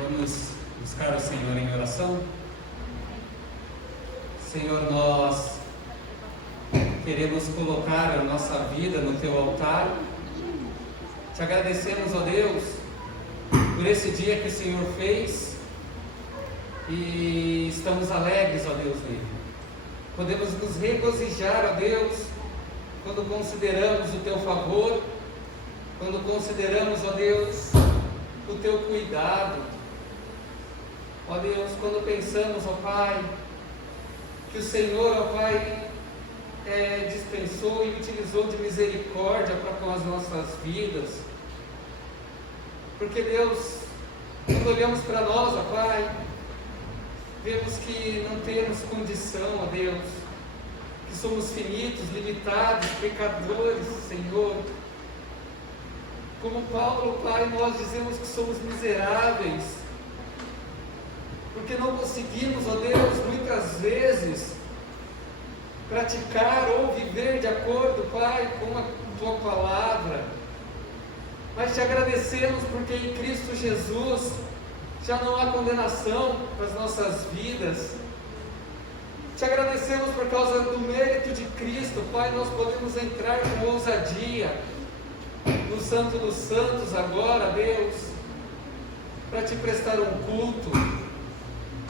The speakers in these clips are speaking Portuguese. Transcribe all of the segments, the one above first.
Vamos buscar o Senhor em oração. Senhor, nós queremos colocar a nossa vida no Teu altar. Te agradecemos, ó Deus, por esse dia que o Senhor fez e estamos alegres, ó Deus nele. Podemos nos regozijar, ó Deus, quando consideramos o Teu favor, quando consideramos, ó Deus, o Teu cuidado. Ó Deus, quando pensamos, ó Pai, que o Senhor, ó Pai, dispensou e utilizou de misericórdia para com as nossas vidas. Porque, Deus, quando olhamos para nós, ó Pai, vemos que não temos condição, ó Deus, que somos finitos, limitados, pecadores, Senhor. Como Paulo, Pai, nós dizemos que somos miseráveis, porque não conseguimos, ó Deus, muitas vezes, praticar ou viver de acordo, Pai, com a Tua palavra. Mas te agradecemos porque em Cristo Jesus já não há condenação para as nossas vidas. Te agradecemos por causa do mérito de Cristo, Pai, nós podemos entrar com ousadia no Santo dos Santos agora, Deus, para Te prestar um culto,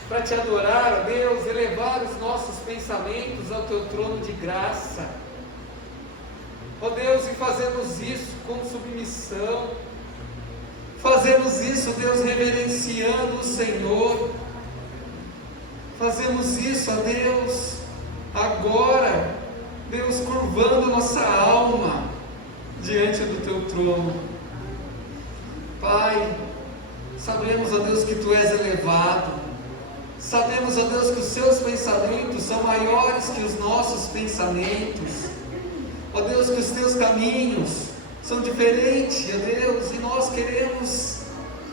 para Te adorar, ó Deus, elevar os nossos pensamentos ao Teu trono de graça. Ó Deus, e fazemos isso com submissão, fazemos isso, Deus, reverenciando o Senhor, fazemos isso, ó Deus, agora, Deus, curvando nossa alma diante do Teu trono. Pai, sabemos, ó Deus, que Tu és elevado, sabemos, ó Deus, que os Seus pensamentos são maiores que os nossos pensamentos, ó Deus, que os Teus caminhos são diferentes, ó Deus, e nós queremos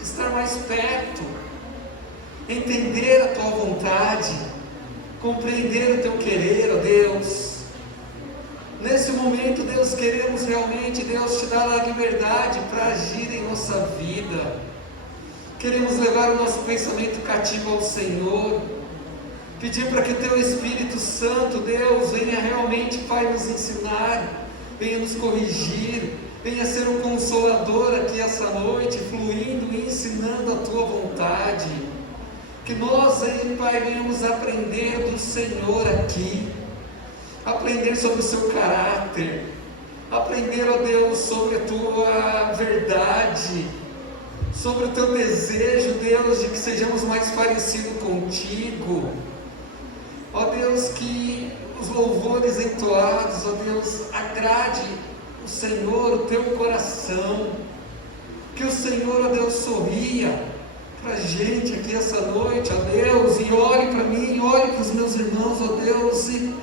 estar mais perto, entender a Tua vontade, compreender o Teu querer, ó Deus. Nesse momento, Deus, queremos realmente, Deus, Te dar a liberdade para agir em nossa vida. Queremos levar o nosso pensamento cativo ao Senhor, pedir para que o Teu Espírito Santo, Deus, venha realmente, Pai, nos ensinar, venha nos corrigir, venha ser um consolador aqui essa noite, fluindo e ensinando a Tua vontade. Que nós aí, Pai, venhamos aprender do Senhor aqui, aprender sobre o Seu caráter, aprender, ó Deus, sobre a Tua verdade, sobre o Teu desejo, Deus, de que sejamos mais parecidos contigo. Ó Deus, que os louvores entoados, ó Deus, agrade o Senhor, o Teu coração, que o Senhor, ó Deus, sorria para a gente aqui essa noite, ó Deus, e ore para mim, ore para os meus irmãos, ó Deus, e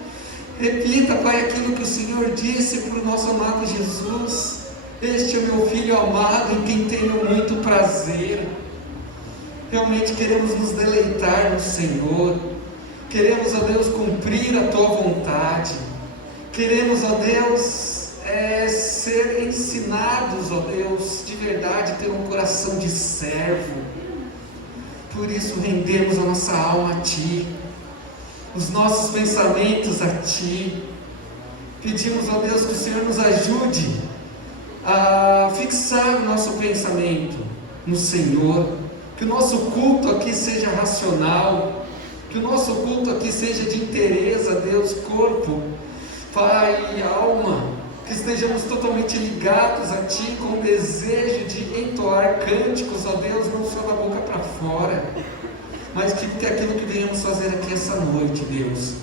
repita, Pai, aquilo que o Senhor disse para o nosso amado Jesus: este é o meu Filho amado, em quem tenho muito prazer. Realmente queremos nos deleitar no Senhor, queremos, ó Deus, cumprir a Tua vontade, queremos, ó Deus, ser ensinados, ó Deus, de verdade, ter um coração de servo. Por isso rendemos a nossa alma a Ti, os nossos pensamentos a Ti. Pedimos, ó Deus, que o Senhor nos ajude a fixar o nosso pensamento no Senhor, que o nosso culto aqui seja racional, que o nosso culto aqui seja de interesse a Deus, corpo, Pai e alma, que estejamos totalmente ligados a Ti, com o desejo de entoar cânticos, ó Deus, não só da boca para fora, mas que aquilo que venhamos fazer aqui essa noite, Deus,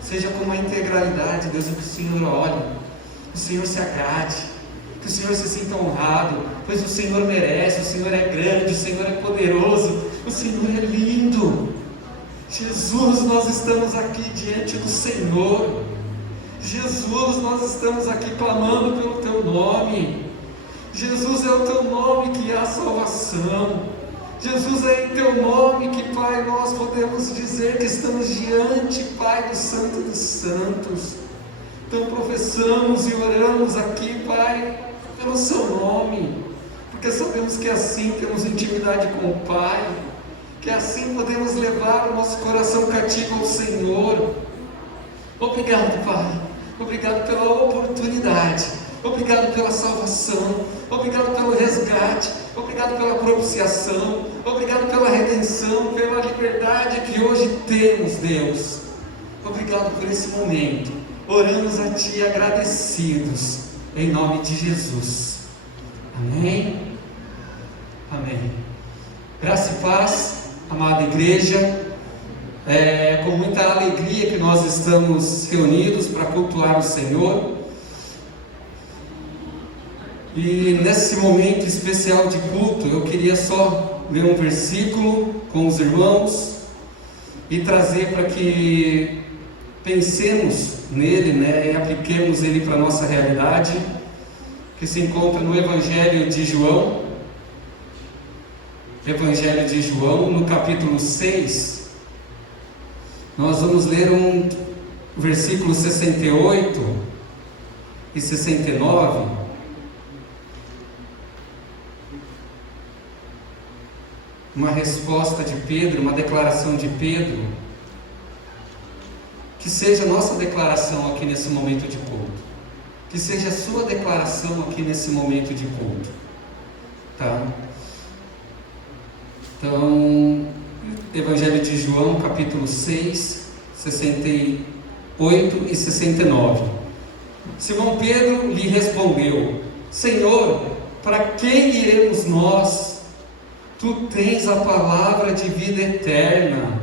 seja com uma integralidade, Deus, que o Senhor olhe, o Senhor se agrade, que o Senhor se sinta honrado, pois o Senhor merece, o Senhor é grande, o Senhor é poderoso, o Senhor é lindo. Jesus, nós estamos aqui diante do Senhor. Jesus, nós estamos aqui clamando pelo Teu nome. Jesus, é o Teu nome que há salvação. Jesus, é em Teu nome que, Pai, nós podemos dizer que estamos diante, Pai, do Santo dos Santos. Então professamos e oramos aqui, Pai, pelo Seu nome, porque sabemos que assim temos intimidade com o Pai, que assim podemos levar o nosso coração cativo ao Senhor. Obrigado, Pai, obrigado pela oportunidade, obrigado pela salvação, obrigado pelo resgate, obrigado pela propiciação, obrigado pela redenção, pela liberdade que hoje temos, Deus. Obrigado por esse momento, oramos a Ti agradecidos, em nome de Jesus, amém? Amém. Graça e paz, amada igreja. É com muita alegria que nós estamos reunidos para cultuar o Senhor. E nesse momento especial de culto, eu queria só ler um versículo com os irmãos e trazer para que pensemos nele, né, e apliquemos ele para a nossa realidade, que se encontra no Evangelho de João. Evangelho de João, no capítulo 6. Nós vamos ler um versículo 68 e 69. Uma resposta de Pedro, uma declaração de Pedro. Que seja a nossa declaração aqui nesse momento de culto. Que seja a sua declaração aqui nesse momento de culto. Tá? Então, Evangelho de João, capítulo 6, 68 e 69. Simão Pedro lhe respondeu: Senhor, para quem iremos nós? Tu tens a palavra de vida eterna.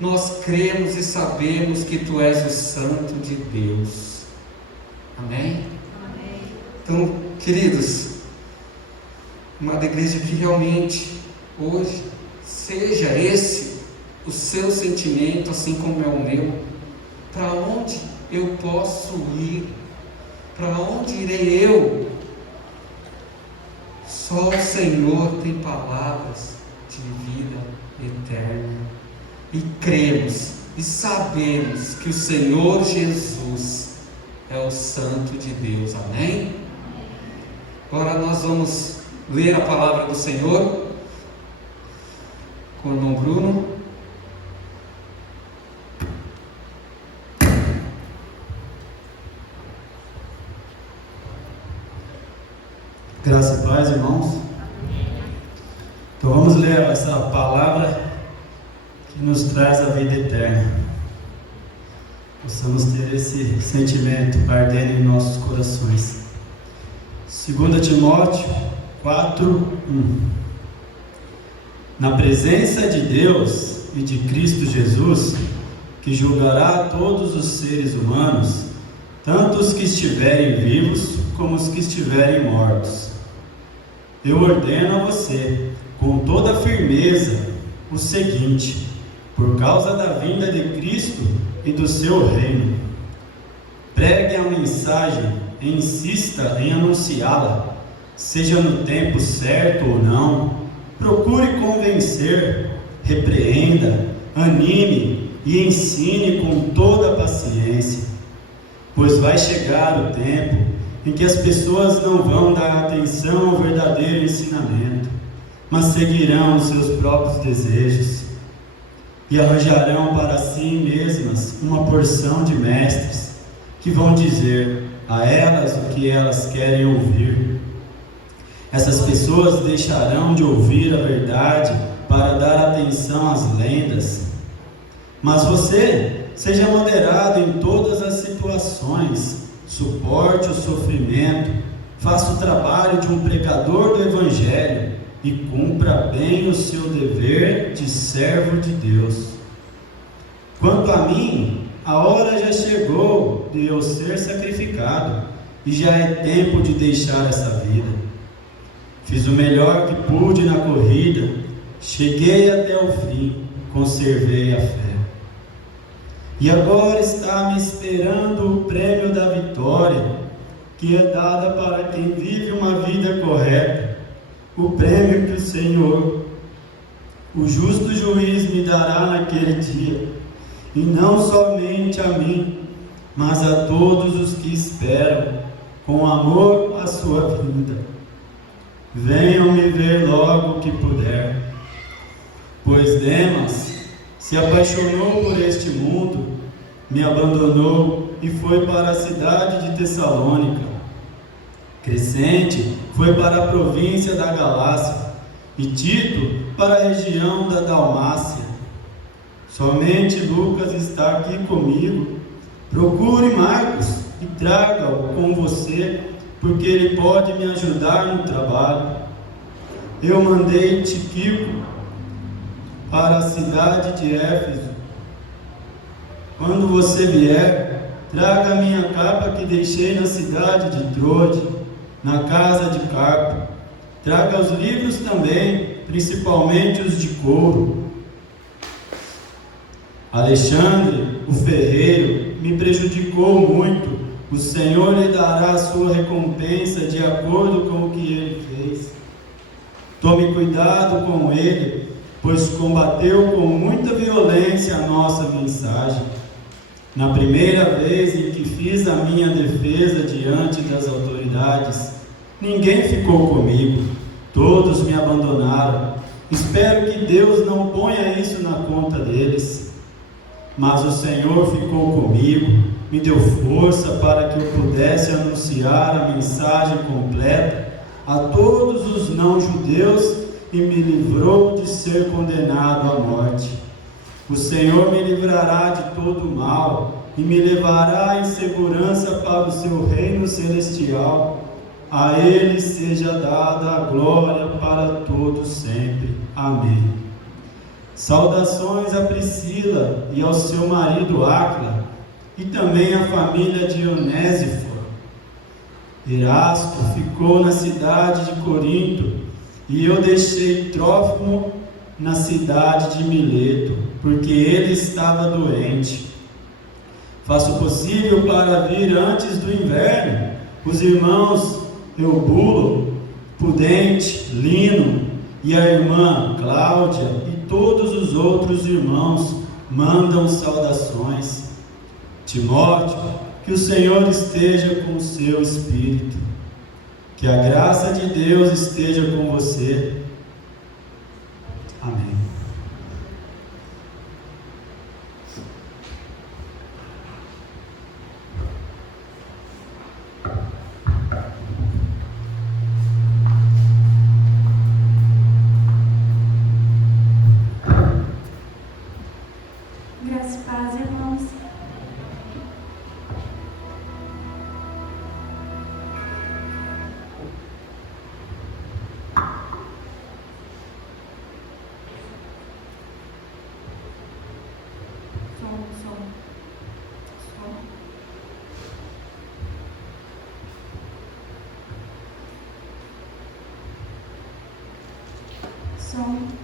Nós cremos e sabemos que Tu és o Santo de Deus. Amém? Amém. Então, queridos, amada igreja, que realmente hoje seja esse o seu sentimento, assim como é o meu. Para onde eu posso ir? Para onde irei eu? Só o Senhor tem palavras de vida eterna. E cremos e sabemos que o Senhor Jesus é o Santo de Deus. Amém? Agora nós vamos ler a palavra do Senhor com o irmão Bruno. Graça e paz, irmãos. Então vamos ler essa palavra que nos traz a vida eterna. Possamos ter esse sentimento ardendo em nossos corações. 2 Timóteo 4:1. Na presença de Deus e de Cristo Jesus, que julgará todos os seres humanos, tanto os que estiverem vivos como os que estiverem mortos. Eu ordeno a você, com toda firmeza, o seguinte: por causa da vinda de Cristo e do seu reino, pregue a mensagem e insista em anunciá-la, seja no tempo certo ou não. Procure convencer, repreenda, anime e ensine com toda paciência, pois vai chegar o tempo em que as pessoas não vão dar atenção ao verdadeiro ensinamento, mas seguirão os seus próprios desejos e arranjarão para si mesmas uma porção de mestres que vão dizer a elas o que elas querem ouvir. Essas pessoas deixarão de ouvir a verdade para dar atenção às lendas. Mas você seja moderado em todas as situações, suporte o sofrimento, faça o trabalho de um pregador do Evangelho e cumpra bem o seu dever de servo de Deus. Quanto a mim, a hora já chegou de eu ser sacrificado e já é tempo de deixar essa vida. Fiz o melhor que pude na corrida, cheguei até o fim, conservei a fé. E agora está me esperando o prêmio da vitória, que é dada para quem vive uma vida correta, o prêmio que o Senhor, o justo juiz, me dará naquele dia, e não somente a mim, mas a todos os que esperam, com amor, a sua vinda. Venham me ver logo que puder, pois Demas se apaixonou por este mundo, me abandonou e foi para a cidade de Tessalônica. Crescente foi para a província da Galácia e Tito para a região da Dalmácia. Somente Lucas está aqui comigo. Procure Marcos e traga-o com você, porque ele pode me ajudar no trabalho. Eu mandei Tíquico para a cidade de Éfeso. Quando você vier, traga a minha capa que deixei na cidade de Trode, na casa de Carpo. Traga os livros também, principalmente os de couro. Alexandre, o ferreiro, me prejudicou muito. O Senhor lhe dará a sua recompensa de acordo com o que ele fez. Tome cuidado com ele, pois combateu com muita violência a nossa mensagem. Na primeira vez em que fiz a minha defesa diante das autoridades, ninguém ficou comigo, todos me abandonaram. Espero que Deus não ponha isso na conta deles. Mas o Senhor ficou comigo, me deu força para que eu pudesse anunciar a mensagem completa a todos os não-judeus e me livrou de ser condenado à morte. O Senhor me livrará de todo mal e me levará em segurança para o seu reino celestial. A Ele seja dada a glória para todos sempre. Amém. Saudações a Priscila e ao seu marido Áquila, e também à família de Onésifor. Erasto ficou na cidade de Corinto, e eu deixei Trófimo na cidade de Mileto, porque ele estava doente. Faço o possível para vir antes do inverno. Os irmãos Eubulo, Pudente, Lino e a irmã Cláudia e todos os outros irmãos mandam saudações. Timóteo, que o Senhor esteja com o seu espírito. Que a graça de Deus esteja com você. Amém. Graças e paz, irmãos. Salvo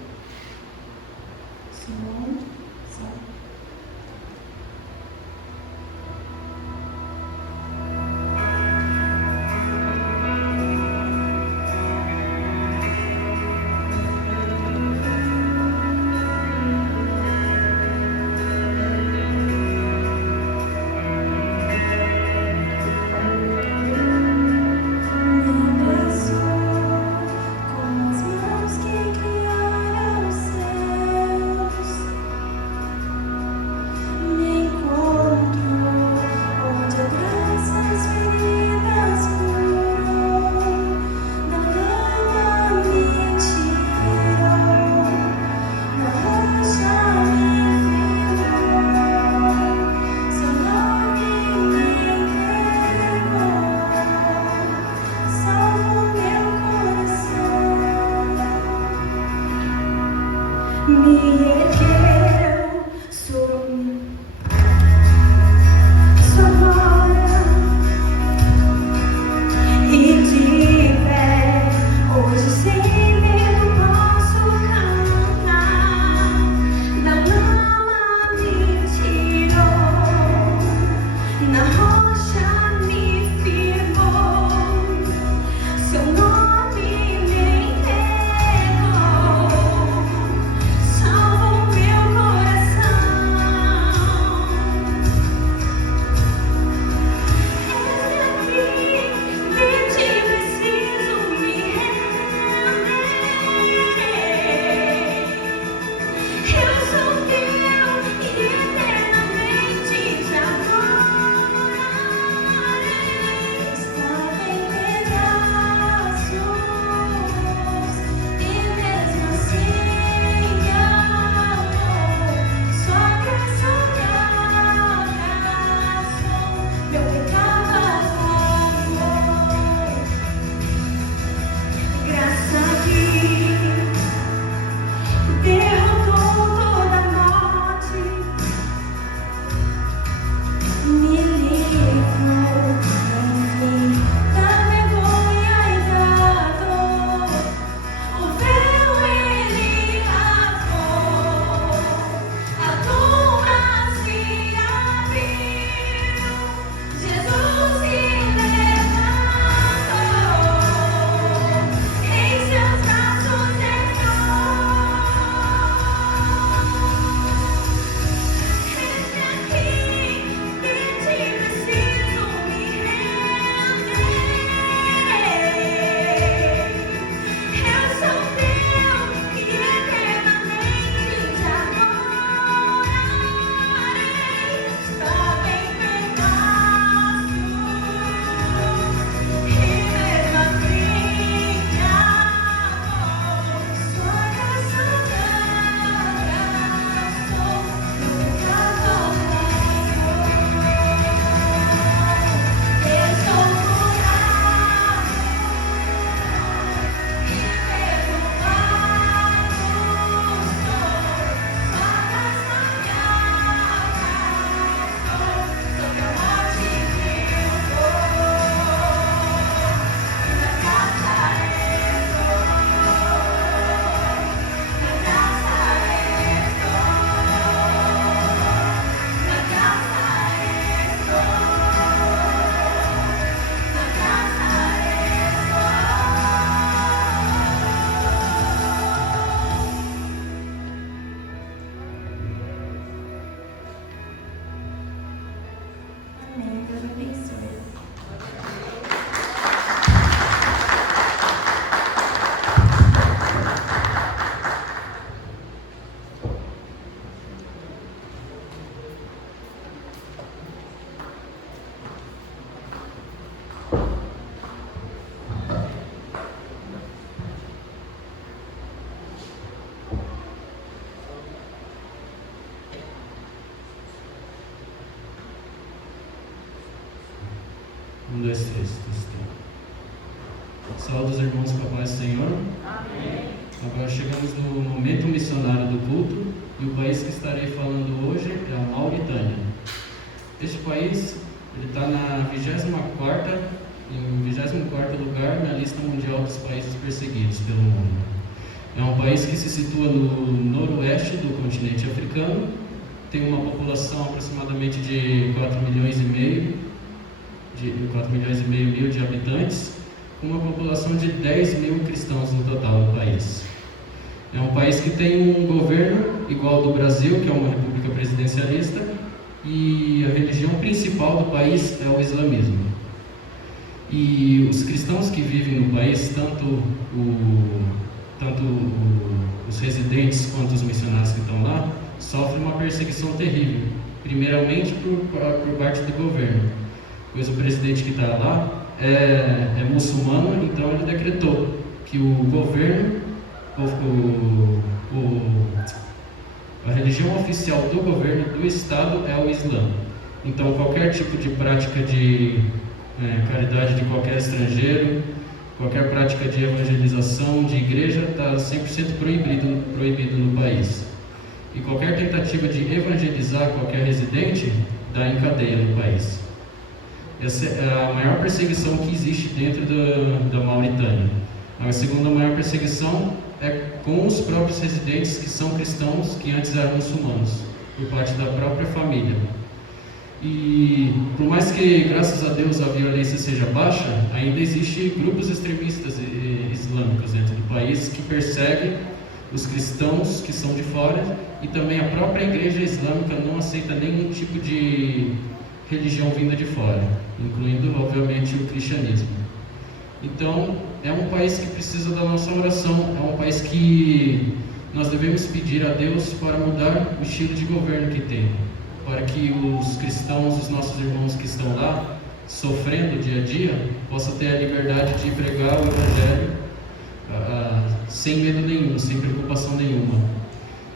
Um, dois, três. Saúde os irmãos com a paz do Senhor. Amém. Agora chegamos no momento missionário do culto, e o país que estarei falando hoje é a Mauritânia. Este país está na 24º lugar na lista mundial dos países perseguidos pelo mundo. É um país que se situa no noroeste do continente africano, tem uma população aproximadamente de 4,5 milhões de habitantes, com uma população de 10 mil cristãos no total do país. É um país que tem um governo igual ao do Brasil, que é uma república presidencialista, e a religião principal do país é o islamismo. E os cristãos que vivem no país, tanto os residentes quanto os missionários que estão lá, sofrem uma perseguição terrível, primeiramente por parte do governo, pois o presidente que está lá é muçulmano, então ele decretou que o governo, a religião oficial do governo do estado é o Islã. Então qualquer tipo de prática de caridade de qualquer estrangeiro, qualquer prática de evangelização de igreja está 100% proibido no país. E qualquer tentativa de evangelizar qualquer residente dá em cadeia no país. Essa é a maior perseguição que existe dentro da Mauritânia. A segunda maior perseguição é com os próprios residentes que são cristãos, que antes eram muçulmanos, por parte da própria família. E por mais que, graças a Deus, a violência seja baixa, ainda existem grupos extremistas islâmicos dentro do país que perseguem os cristãos que são de fora, e também a própria igreja islâmica não aceita nenhum tipo de religião vinda de fora, incluindo, obviamente, o cristianismo. Então, é um país que precisa da nossa oração, é um país que nós devemos pedir a Deus para mudar o estilo de governo que tem, para que os cristãos, os nossos irmãos que estão lá, sofrendo dia a dia, possam ter a liberdade de pregar o Evangelho sem medo nenhum, sem preocupação nenhuma.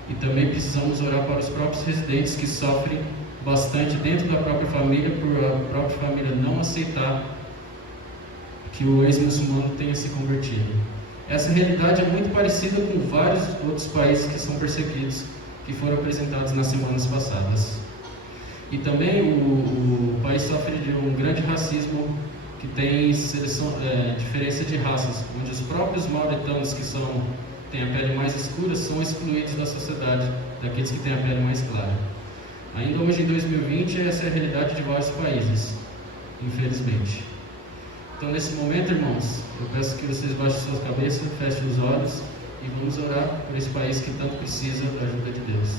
E também precisamos orar para os próprios residentes que sofrem bastante dentro da própria família, por a própria família não aceitar que o ex-muçulmano tenha se convertido. Essa realidade é muito parecida com vários outros países que são perseguidos, que foram apresentados nas semanas passadas. E também o país sofre de um grande racismo, que tem diferença de raças, onde os próprios mauritanos que têm a pele mais escura são excluídos da sociedade, daqueles que têm a pele mais clara. Ainda hoje, em 2020, essa é a realidade de vários países, infelizmente. Então, nesse momento, irmãos, eu peço que vocês baixem suas cabeças, fechem os olhos e vamos orar por esse país que tanto precisa da ajuda de Deus.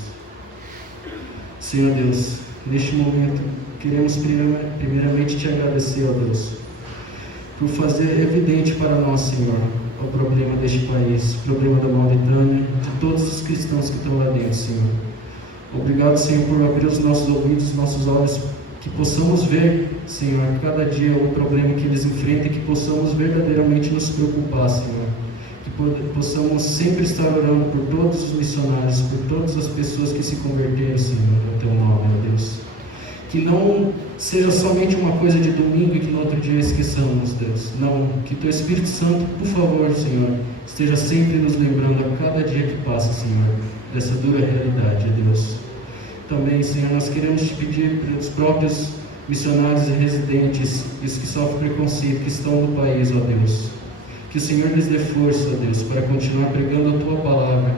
Senhor Deus, neste momento, queremos primeiramente te agradecer, ó Deus, por fazer evidente para nós, Senhor, o problema deste país, o problema da Mauritânia, de todos os cristãos que estão lá dentro, Senhor. Obrigado, Senhor, por abrir os nossos ouvidos, os nossos olhos, que possamos ver, Senhor, cada dia o problema que eles enfrentam e que possamos verdadeiramente nos preocupar, Senhor. Que possamos sempre estar orando por todos os missionários, por todas as pessoas que se converteram, Senhor, no Teu nome, ó Deus. Que não seja somente uma coisa de domingo e que no outro dia esqueçamos, Deus. Não, que Teu Espírito Santo, por favor, Senhor, esteja sempre nos lembrando a cada dia que passa, Senhor, dessa dura realidade, Deus. Também, Senhor, nós queremos te pedir pelos próprios missionários e residentes, e os que sofrem preconceito, que estão no país, ó Deus. Que o Senhor lhes dê força, ó Deus, para continuar pregando a Tua palavra,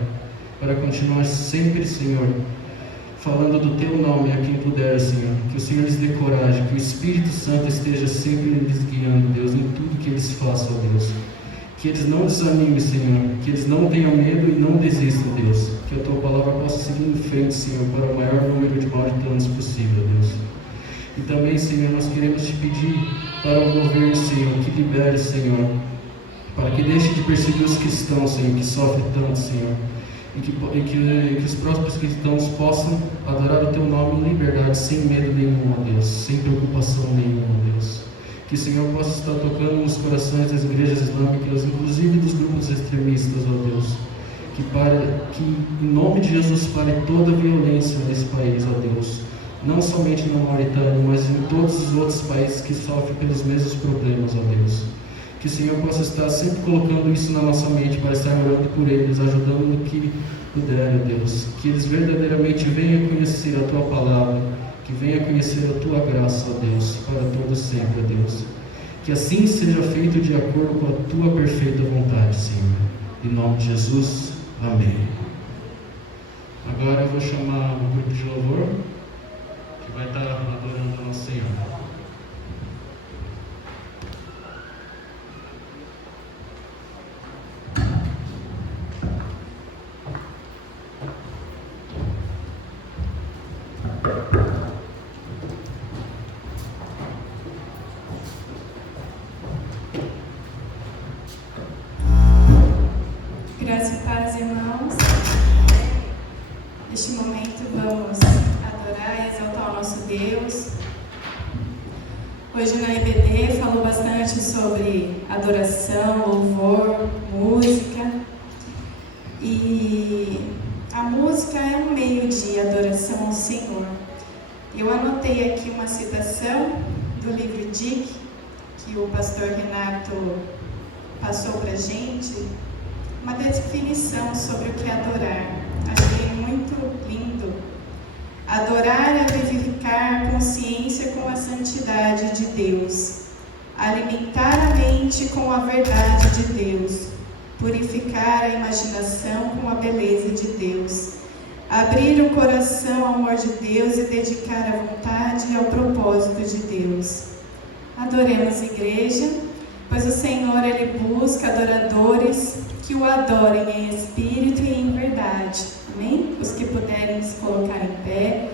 para continuar sempre, Senhor, falando do Teu nome a quem puder, Senhor. Que o Senhor lhes dê coragem, que o Espírito Santo esteja sempre lhes guiando, Deus, em tudo que eles façam, ó Deus. Que eles não desanimem, Senhor, que eles não tenham medo e não desistam, Deus. Que a Tua palavra possa seguir em frente, Senhor, para o maior número de mauritanos possível, Deus. E também, Senhor, nós queremos te pedir para o governo, Senhor, que libere, Senhor, para que deixe de perseguir os cristãos, Senhor, que sofrem tanto, Senhor. E que os próprios cristãos possam adorar o Teu nome em liberdade, sem medo nenhum, ó Deus, sem preocupação nenhuma, ó Deus. Que o Senhor possa estar tocando nos corações das igrejas islâmicas, inclusive dos grupos extremistas, ó Deus. Que em nome de Jesus pare toda a violência nesse país, ó Deus. não somente na Mauritânia, mas em todos os outros países que sofrem pelos mesmos problemas, ó Deus. Que o Senhor possa estar sempre colocando isso na nossa mente para estar orando por eles, ajudando no que puder, ó Deus. Que eles verdadeiramente venham conhecer a Tua palavra, que venham conhecer a Tua graça, ó Deus, para todos sempre, ó Deus. Que assim seja feito de acordo com a Tua perfeita vontade, Senhor. Em nome de Jesus, amém. Agora eu vou chamar o grupo de louvor, que vai estar adorando a Nosso Senhor. Graça e paz, irmãos. Neste momento vamos adorar e exaltar o nosso Deus. Hoje na EBD falou bastante sobre adoração, louvor, música. E a música é um meio de adoração ao Senhor. Eu anotei aqui uma citação do livro Dick, que o pastor Renato passou para a gente, uma definição sobre o que é adorar. Achei muito lindo. Adorar é vivificar a consciência com a santidade de Deus, alimentar a mente com a verdade de Deus, purificar a imaginação com a beleza de Deus, abrir o coração ao amor de Deus e dedicar a vontade ao propósito de Deus. Adoremos, igreja, pois o Senhor, Ele busca adoradores que o adorem em espírito e em verdade. Amém? Os que puderem se colocar em pé.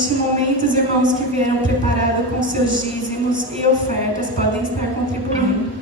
Neste momento, os irmãos que vieram preparados com seus dízimos e ofertas podem estar contribuindo.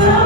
But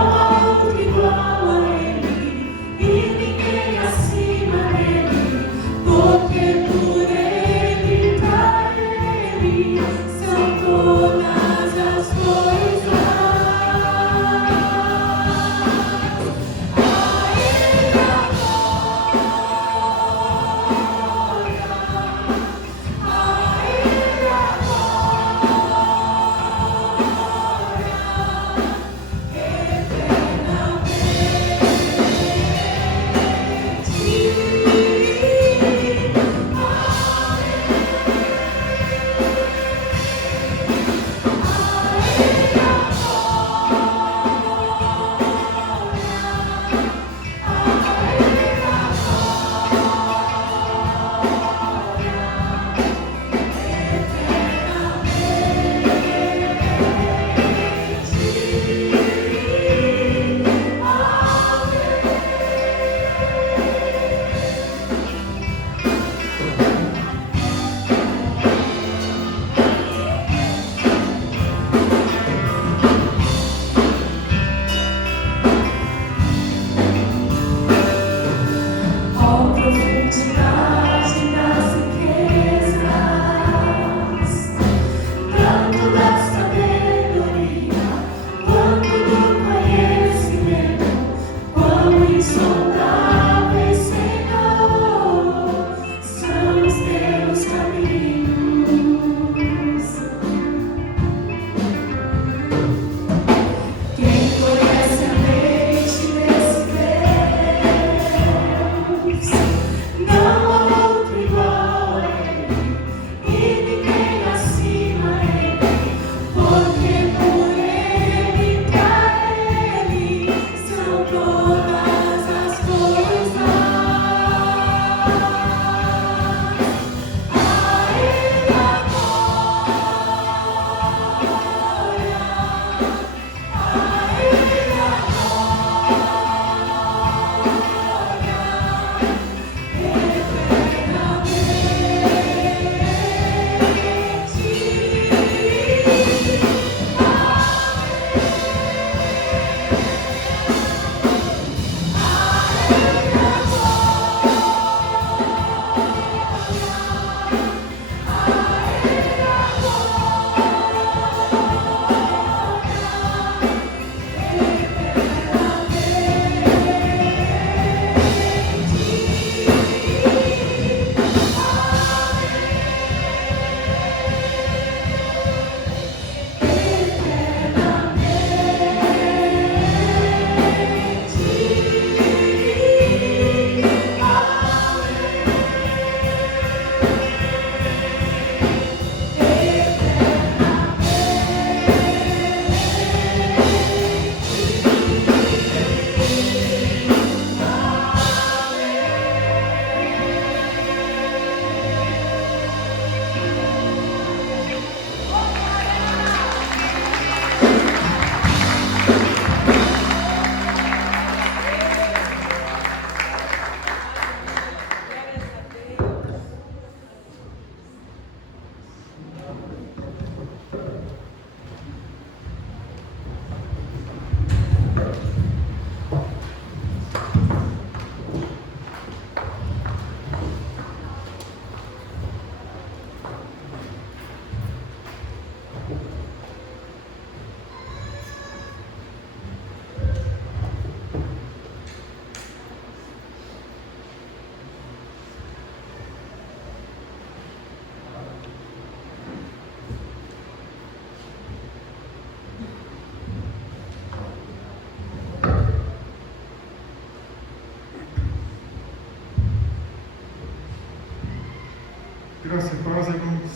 Graça e paz, irmãos.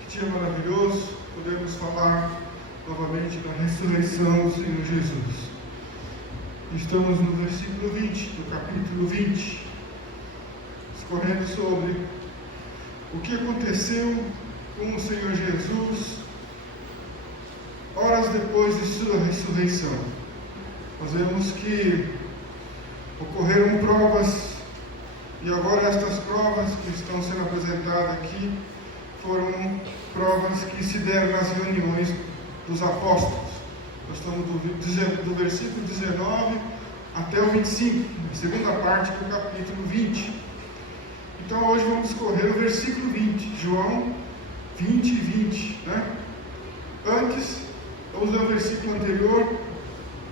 Que dia maravilhoso podemos falar novamente da ressurreição do Senhor Jesus. Estamos no versículo 20, do capítulo 20, discorrendo sobre o que aconteceu com o Senhor Jesus horas depois de sua ressurreição. Nós vemos que ocorreram provas, e agora estas provas que estão sendo apresentadas aqui foram provas que se deram nas reuniões dos apóstolos. Nós estamos do versículo 19 até o 25, a segunda parte do capítulo 20. Então hoje vamos discorrer o versículo 20, João 20 e 20. Antes, vamos ler o versículo anterior,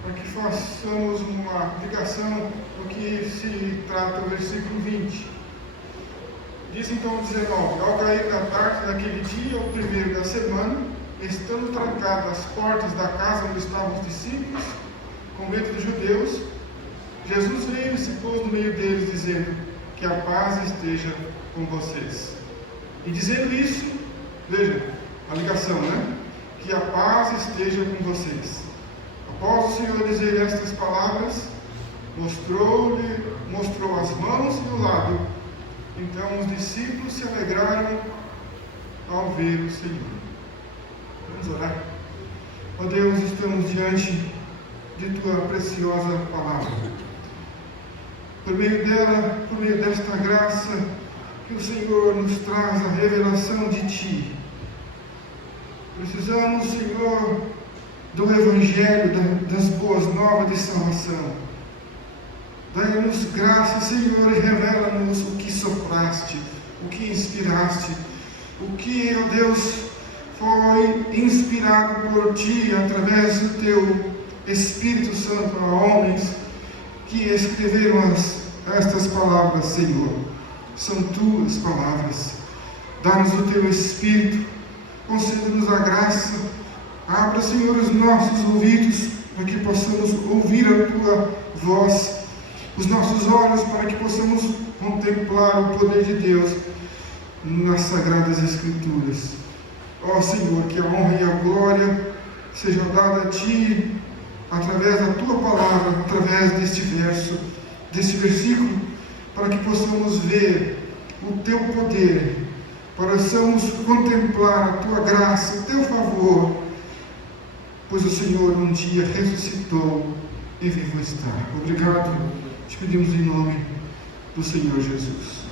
para que façamos uma ligação do que se trata o versículo 20. Diz então o 19: Ao cair da tarde daquele dia, o primeiro da semana, estando trancadas as portas da casa onde estavam os discípulos, com medo dos judeus, Jesus veio e se pôs no meio deles, dizendo: Que a paz esteja com vocês. E dizendo isso, veja a ligação, Que a paz esteja com vocês. Após o Senhor dizer estas palavras, mostrou as mãos e o lado. Então os discípulos se alegraram ao ver o Senhor. Vamos orar. Ó Deus, estamos diante de Tua preciosa palavra. Por meio dela, por meio desta graça, que o Senhor nos traz a revelação de Ti. Precisamos, Senhor, do Evangelho, das boas novas de salvação. Dai-nos graça, Senhor, e revela-nos o que sopraste, o que inspiraste, o que, ó Deus, foi inspirado por Ti, através do Teu Espírito Santo, a homens que escreveram estas palavras, Senhor. São Tuas palavras. Dá-nos o Teu Espírito, conceda-nos a graça. Abra, Senhor, os nossos ouvidos, para que possamos ouvir a Tua voz, os nossos olhos, para que possamos contemplar o poder de Deus nas Sagradas Escrituras. Ó Senhor, que a honra e a glória sejam dadas a Ti, através da Tua palavra, através deste versículo, para que possamos ver o Teu poder, para que possamos contemplar a Tua graça, o Teu favor, pois o Senhor um dia ressuscitou e vivo está. Obrigado, te pedimos em nome do Senhor Jesus.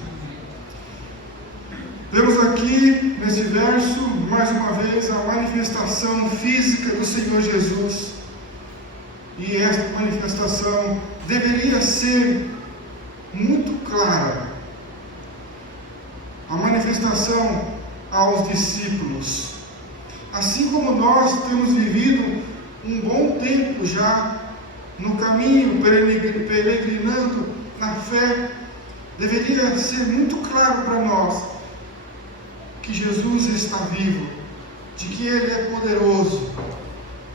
Vemos aqui, neste verso, mais uma vez, a manifestação física do Senhor Jesus. E esta manifestação deveria ser muito clara. A manifestação aos discípulos. Assim como nós temos vivido um bom tempo já no caminho, peregrinando na fé, deveria ser muito claro para nós que Jesus está vivo, de que Ele é poderoso.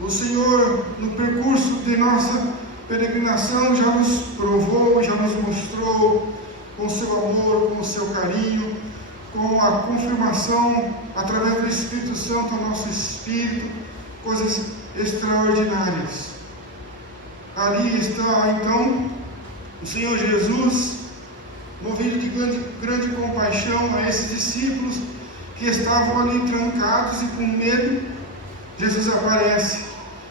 O Senhor, no percurso de nossa peregrinação, já nos provou, já nos mostrou com o seu amor, com o seu carinho, com a confirmação através do Espírito Santo ao nosso espírito, coisas extraordinárias. Ali está então o Senhor Jesus, movido de grande compaixão a esses discípulos que estavam ali trancados e com medo. Jesus aparece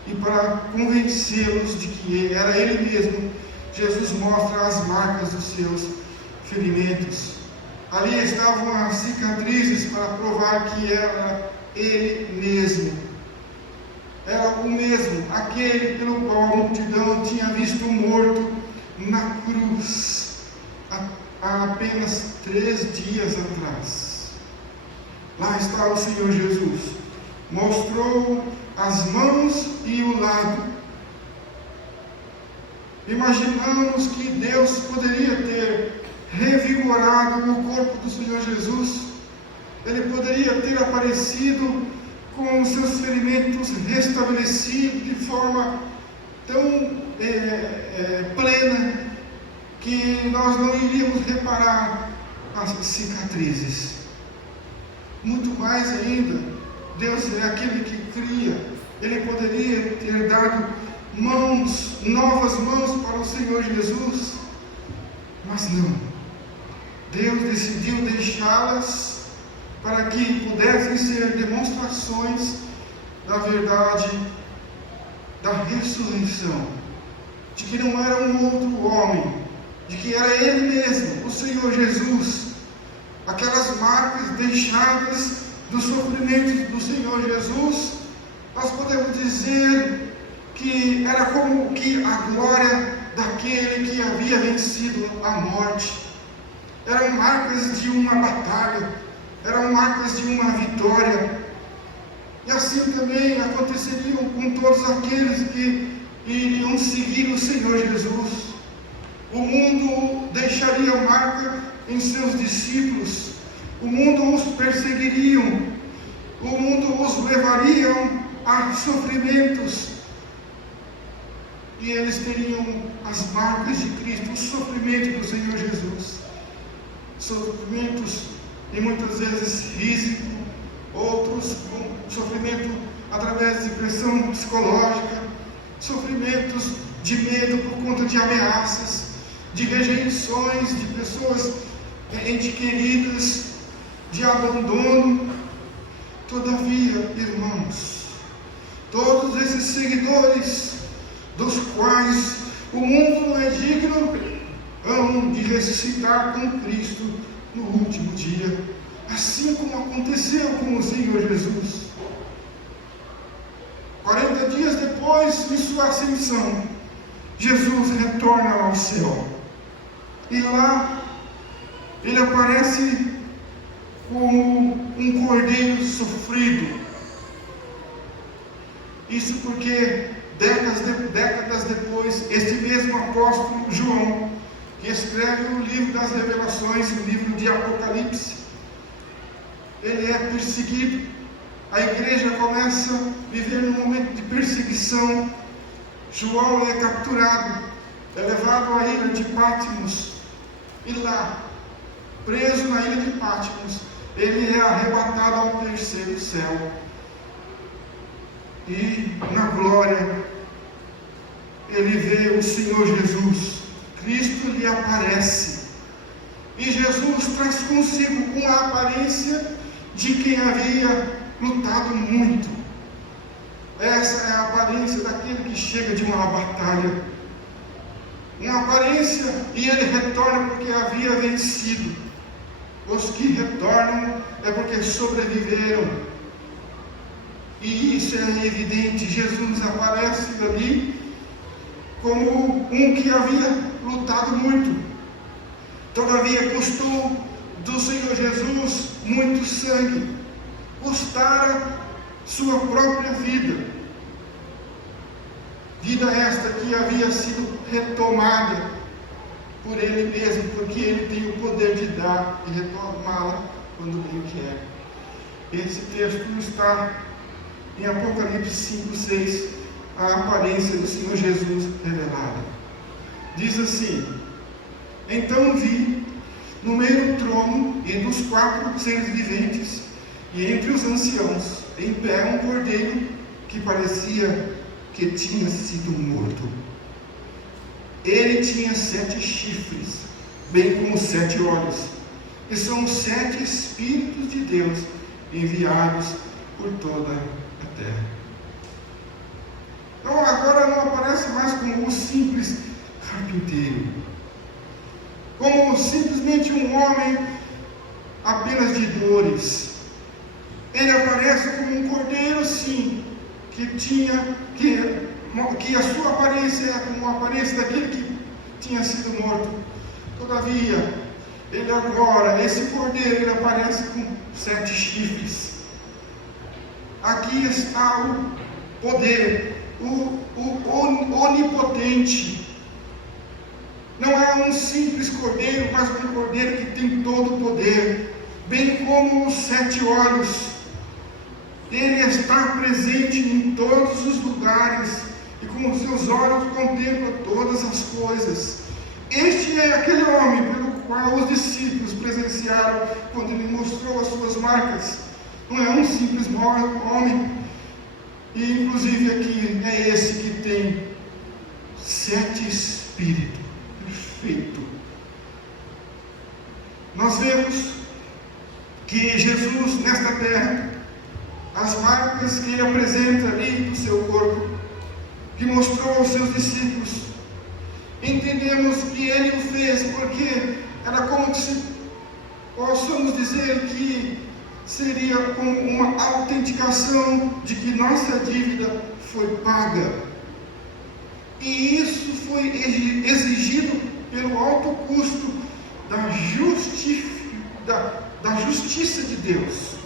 e, para convencê-los de que era Ele mesmo, Jesus mostra as marcas dos seus ferimentos. Ali estavam as cicatrizes para provar que era Ele mesmo. Era o mesmo, aquele pelo qual a multidão tinha visto morto na cruz há apenas 3 dias atrás. Lá está o Senhor Jesus. Mostrou as mãos e o lado. Imaginamos que Deus poderia ter revigorado o corpo do Senhor Jesus. Ele poderia ter aparecido com os seus ferimentos restabelecidos de forma tão plena, que nós não iríamos reparar as cicatrizes. Muito mais ainda, Deus é aquele que cria. Ele poderia ter dado novas mãos para o Senhor Jesus, mas não. Deus decidiu deixá-las para que pudessem ser demonstrações da verdade da ressurreição, de que não era um outro homem, de que era Ele mesmo, o Senhor Jesus. Aquelas marcas deixadas do sofrimento do Senhor Jesus, nós podemos dizer que era como que a glória daquele que havia vencido a morte. Eram marcas de uma batalha, eram marcas de uma vitória. E assim também aconteceriam com todos aqueles que iriam seguir o Senhor Jesus. O mundo deixaria marca em seus discípulos, o mundo os perseguiria, o mundo os levaria a sofrimentos, e eles teriam as marcas de Cristo, o sofrimento do Senhor Jesus. Sofrimentos, e muitas vezes físico, outros com sofrimento através de pressão psicológica, sofrimentos de medo por conta de ameaças, de rejeições de pessoas entes queridas, de abandono. Todavia, irmãos, todos esses seguidores, dos quais o mundo não é digno, hão de ressuscitar com Cristo no último dia, assim como aconteceu com o Senhor Jesus. 40 dias depois de sua ascensão, Jesus retorna ao céu, e lá ele aparece como um cordeiro sofrido. Isso porque décadas depois, este mesmo apóstolo João, que escreve o livro das Revelações, o livro de Apocalipse, ele é perseguido. A igreja começa a viver num momento de perseguição. João é capturado, é levado à ilha de Patmos, e lá, preso na ilha de Patmos, ele é arrebatado ao terceiro céu. E na glória, ele vê o Senhor Jesus. Cristo lhe aparece, e Jesus traz consigo uma aparência de quem havia lutado muito. Essa é a aparência daquele que chega de uma batalha, uma aparência, e ele retorna porque havia vencido. Os que retornam é porque sobreviveram, e isso é evidente. Jesus aparece ali como um que havia lutado muito. Todavia custou do Senhor Jesus muito sangue, custara sua própria vida, vida esta que havia sido retomada por Ele mesmo, porque Ele tem o poder de dar e retomá-la quando Ele quer. Esse texto está em Apocalipse 5:6, a aparência do Senhor Jesus revelada. Diz assim: então vi no meio do trono e dos 4 seres viventes, e entre os anciãos, em pé um cordeiro que parecia que tinha sido morto. Ele tinha 7 chifres, bem como 7 olhos, e são 7 Espíritos de Deus enviados por toda a terra. Então agora não aparece mais como um simples carpinteiro, como simplesmente um homem apenas de dores. Ele aparece como um cordeiro, sim, que a sua aparência é como a aparência daquele que tinha sido morto. Todavia, ele agora, esse cordeiro, ele aparece com 7 chifres. Aqui está o poder, o onipotente. Não é um simples cordeiro, mas um cordeiro que tem todo o poder, bem como os 7 olhos. Ele está presente em todos os lugares, e com os seus olhos contempla todas as coisas. Este é aquele homem pelo qual os discípulos presenciaram quando ele mostrou as suas marcas. Não é um simples homem. E inclusive aqui é esse que tem 7 espíritos. Perfeito. Nós vemos que Jesus nesta terra, as marcas que ele apresenta ali do seu corpo, que mostrou aos seus discípulos, entendemos que ele o fez porque era como se possamos dizer que seria como uma autenticação de que nossa dívida foi paga. E isso foi exigido pelo alto custo da justiça de Deus.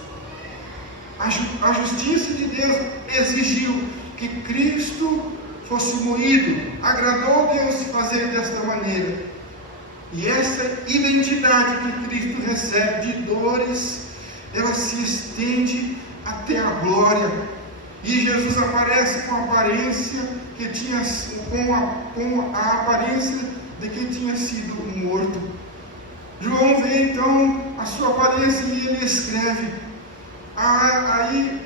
A justiça de Deus exigiu que Cristo fosse moído. Agradou a Deus fazer desta maneira. E essa identidade que Cristo recebe de dores, ela se estende até a glória. E Jesus aparece com a aparência que tinha, com a aparência de quem tinha sido morto. João vê então a sua aparência e ele escreve. Aí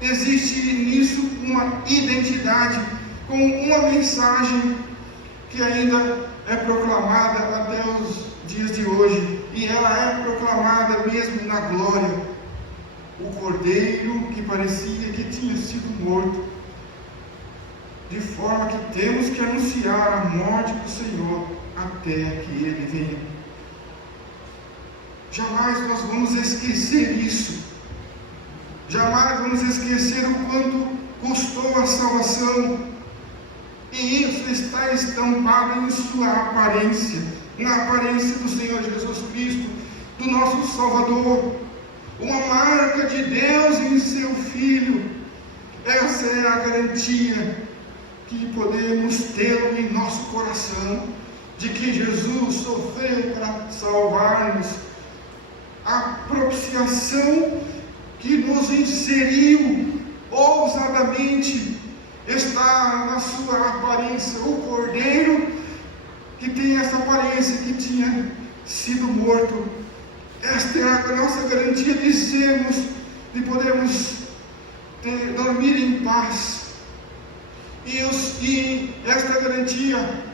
existe nisso uma identidade, com uma mensagem que ainda é proclamada até os dias de hoje, e ela é proclamada mesmo na glória. O Cordeiro que parecia que tinha sido morto, de forma que temos que anunciar a morte do Senhor até que Ele venha. Jamais nós vamos esquecer isso. Jamais vamos esquecer o quanto custou a salvação. E isso está estampado em sua aparência, na aparência do Senhor Jesus Cristo, do nosso Salvador. Uma marca de Deus em seu Filho. Essa é a garantia que podemos ter em nosso coração, de que Jesus sofreu para salvar-nos. A propiciação que nos inseriu ousadamente está na sua aparência. O Cordeiro que tem essa aparência que tinha sido morto. Esta é a nossa garantia de podermos dormir em paz. E esta garantia,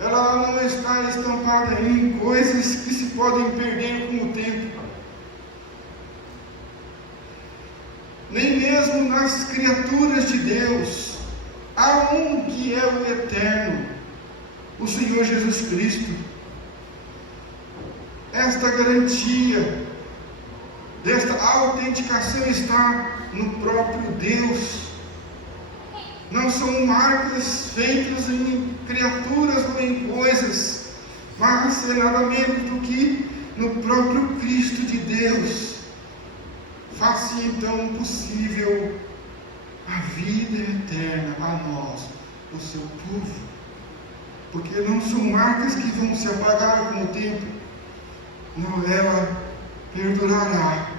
ela não está estampada em coisas que se podem perder com o tempo. Nem mesmo nas criaturas de Deus. Há um que é o eterno, o Senhor Jesus Cristo. Esta garantia, desta autenticação está no próprio Deus. Não são marcas feitas em criaturas ou em coisas, mas é nada menos do que no próprio Cristo de Deus. Faça então possível a vida eterna a nós, o seu povo, porque não são marcas que vão se apagar com o tempo. Não, ela perdurará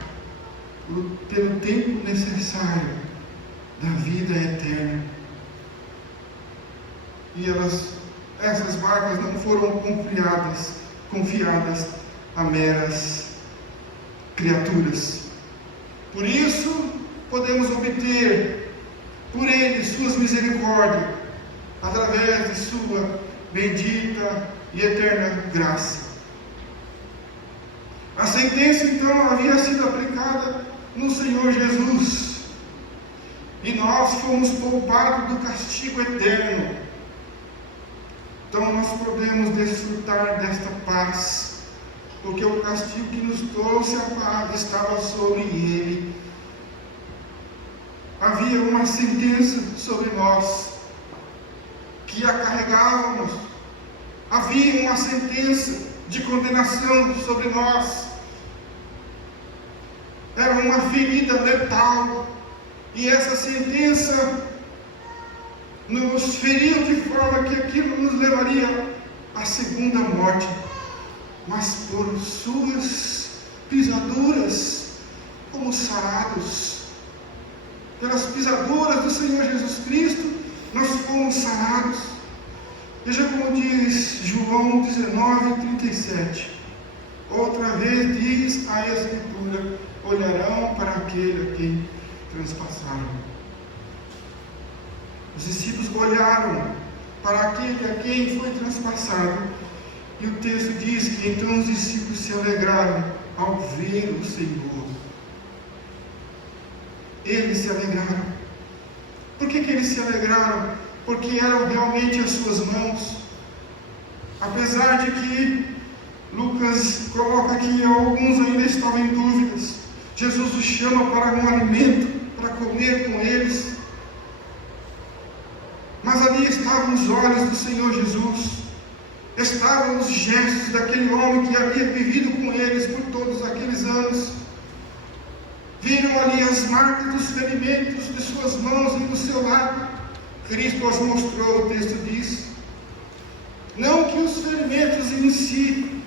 pelo tempo necessário da vida eterna. E essas marcas não foram confiadas a meras criaturas. Por isso, podemos obter por Ele suas misericórdias, através de sua bendita e eterna graça. A sentença então havia sido aplicada no Senhor Jesus, e nós fomos poupados do castigo eterno. Então nós podemos desfrutar desta paz, porque o castigo que nos trouxe a paz estava sobre Ele. Havia uma sentença sobre nós, que a carregávamos. Havia uma sentença de condenação sobre nós. Era uma ferida letal, e essa sentença nos feriu de forma que aquilo nos levaria à segunda morte. Mas por suas pisaduras fomos sarados. Pelas pisaduras do Senhor Jesus Cristo nós fomos sarados. Veja como diz João 19:37. Outra vez diz a Escritura: olharão para aquele a quem transpassaram. Os discípulos olharam para aquele a quem foi transpassado, e o texto diz que então os discípulos se alegraram ao ver o Senhor. Eles se alegraram. Por que eles se alegraram? Porque eram realmente as suas mãos. Apesar de que Lucas coloca que alguns ainda estavam em dúvidas, Jesus os chama para um alimento, para comer com eles. Mas ali estavam os olhos do Senhor Jesus, estavam os gestos daquele homem que havia vivido com eles por todos aqueles anos. Viram ali as marcas dos ferimentos de suas mãos e do seu lado. Cristo os mostrou, o texto diz. Não que os ferimentos em si,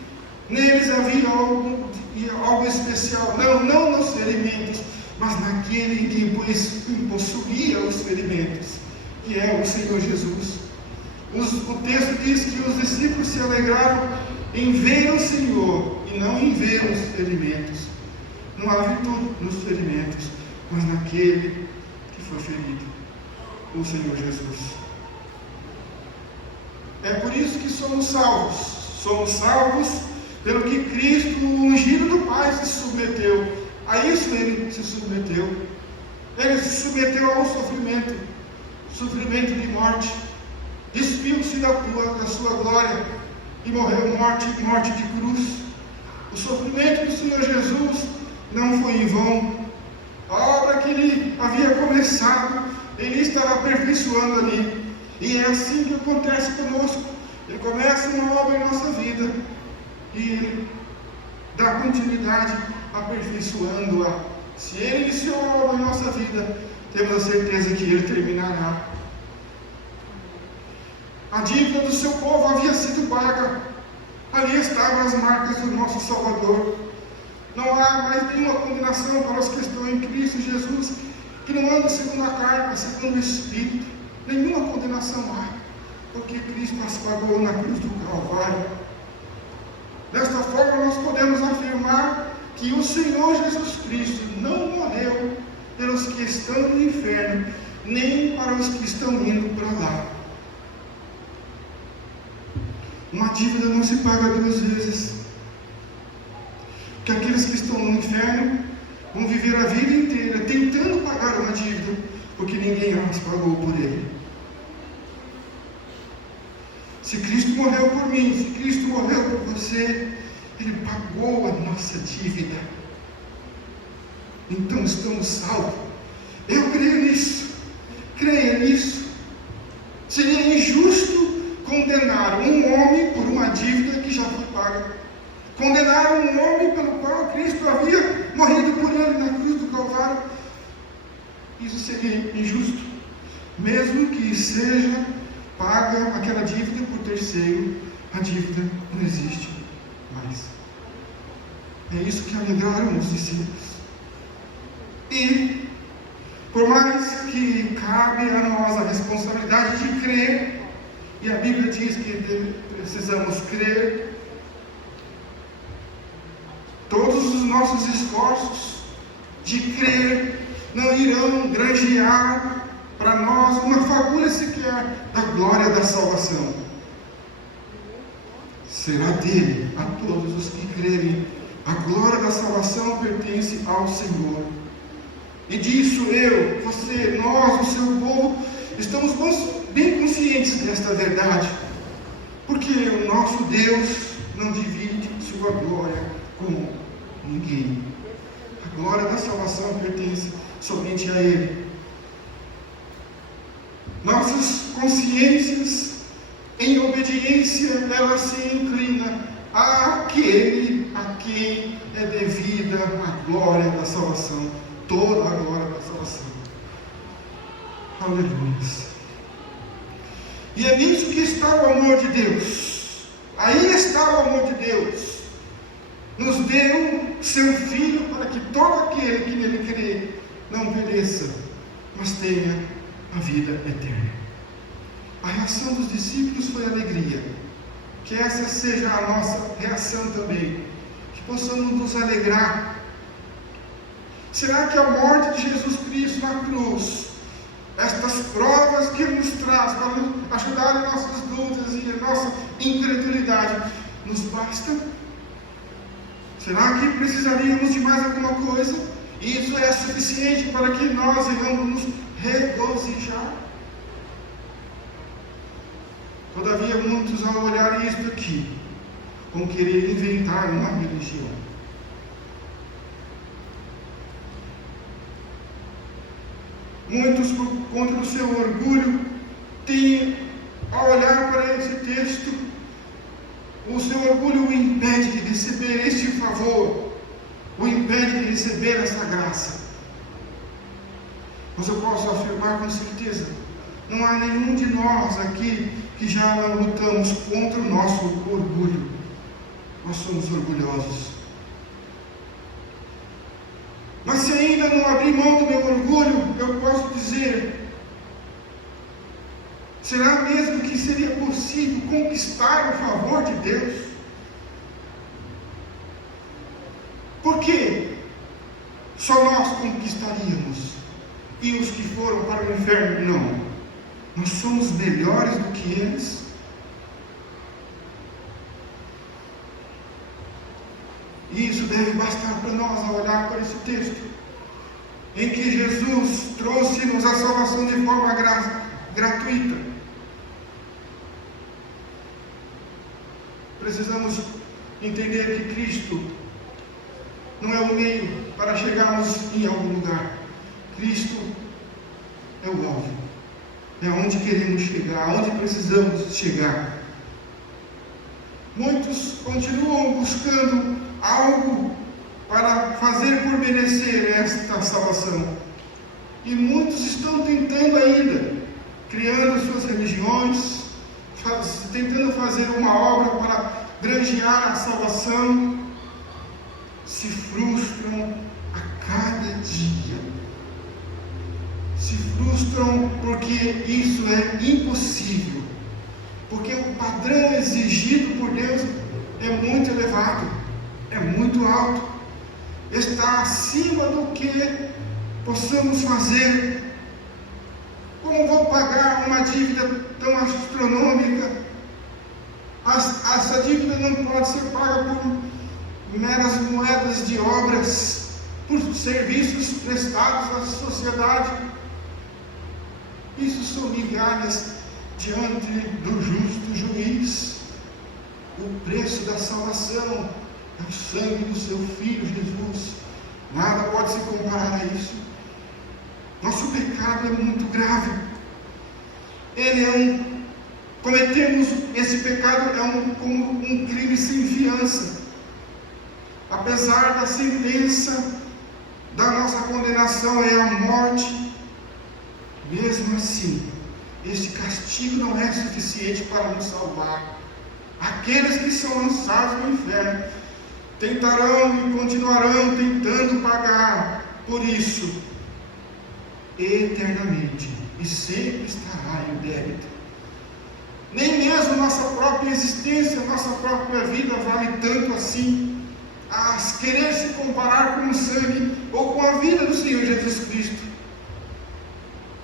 neles havia algo especial. Não nos ferimentos, mas naquele em quem possuía os ferimentos, que é o Senhor Jesus. O texto diz que os discípulos se alegraram em ver o Senhor e não em ver os ferimentos. Não há virtude nos ferimentos, mas naquele que foi ferido, o Senhor Jesus. É por isso que somos salvos. Somos salvos pelo que Cristo, o ungido do Pai, se submeteu. A isso ele se submeteu. Ele se submeteu ao sofrimento de morte. Despiu-se da sua glória e morreu morte de cruz. O sofrimento do Senhor Jesus não foi em vão. A obra que ele havia começado, ele estava aperfeiçoando ali. E é assim que acontece conosco. Ele começa uma obra em nossa vida e ele dá continuidade aperfeiçoando-a. Se ele iniciou a obra em nossa vida, temos a certeza que ele terminará. A dívida do seu povo havia sido paga. Ali estavam as marcas do nosso Salvador. Não há mais nenhuma condenação para os que estão em Cristo Jesus, que não andam segundo a carne, mas segundo o Espírito. Nenhuma condenação há, porque Cristo as pagou na cruz do Calvário. Desta forma, nós podemos afirmar que o Senhor Jesus Cristo não morreu pelos que estão no inferno, nem para os que estão indo para lá. Uma dívida não se paga duas vezes. Porque aqueles que estão no inferno vão viver a vida inteira tentando pagar uma dívida, porque ninguém as pagou por ele. Se Cristo morreu por mim, se Cristo morreu por você, ele pagou a nossa dívida. Então estamos salvos. Eu creio nisso. Creia nisso. Seria injusto condenar um homem por uma dívida que já foi paga. Condenar um homem pelo qual Cristo havia morrido por ele na cruz do Calvário. Isso seria injusto. Mesmo que seja paga aquela dívida por terceiro, a dívida não existe mais. É isso que alegraram os discípulos. E, por mais que cabe a nós a responsabilidade de crer, e a Bíblia diz que precisamos crer, todos os nossos esforços de crer não irão granjear para nós uma fagulha sequer da glória da salvação. Será dele a todos os que crerem. A glória da salvação pertence ao Senhor. E disso eu, você, nós, o seu povo, estamos bem conscientes desta verdade. Porque o nosso Deus não divide sua glória com ninguém. A glória da salvação pertence somente a Ele. Nossas consciências, em obediência, elas se inclinam àquele a quem é devida a glória da salvação, toda a glória da salvação. Aleluia. E é nisso que está o amor de Deus. Aí está o amor de Deus. Nos deu seu Filho para que todo aquele que nele crê não pereça, mas tenha a vida eterna. a reação dos discípulos foi alegria. Que essa seja a nossa reação também. Que possamos nos alegrar. Será que a morte de Jesus Cristo na cruz, estas provas que Ele nos traz para nos ajudar em nossas dúvidas e em nossa incredulidade, nos basta? Será que precisaríamos de mais alguma coisa? E isso é suficiente para que nós iremos nos regozijar? Todavia, muitos, ao olhar isto aqui, vão querer inventar uma religião. Muitos, por conta do seu orgulho, têm, ao olhar para esse texto, o seu orgulho o impede de receber este favor, o impede de receber essa graça. Mas eu posso afirmar com certeza, não há nenhum de nós aqui que já não lutamos contra o nosso orgulho. Nós somos orgulhosos. Mas se ainda não abri mão do meu orgulho, eu posso dizer, será mesmo que seria possível conquistar o favor de Deus? Por que só nós conquistaríamos e os que foram para o inferno não? Nós somos melhores do que eles? E isso deve bastar para nós ao olhar para esse texto, em que Jesus trouxe-nos a salvação de forma gratuita. Precisamos entender que Cristo não é o meio para chegarmos em algum lugar. Cristo é o alvo, é aonde queremos chegar, aonde precisamos chegar. Muitos continuam buscando algo para fazer por merecer esta salvação. E muitos estão tentando ainda, criando suas religiões, tentando fazer uma obra para granjear a salvação, se frustram a cada dia. Se frustram porque isso é impossível, porque o padrão exigido por Deus é muito elevado, é muito alto, está acima do que possamos fazer. Como vou pagar uma dívida tão astronômica? Essa dívida não pode ser paga por meras moedas de obras, por serviços prestados à sociedade. Isso são migalhas diante do justo juiz. O preço da salvação é o sangue do seu Filho Jesus. Nada pode se comparar a isso. Nosso pecado é muito grave. Cometemos esse pecado como um crime sem fiança. Apesar da sentença da nossa condenação é a morte, mesmo assim, este castigo não é suficiente para nos salvar. Aqueles que são lançados no inferno tentarão e continuarão tentando pagar por isso eternamente, e sempre estará em débito. Nem mesmo nossa própria existência, nossa própria vida vale tanto assim a querer se comparar com o sangue ou com a vida do Senhor Jesus Cristo.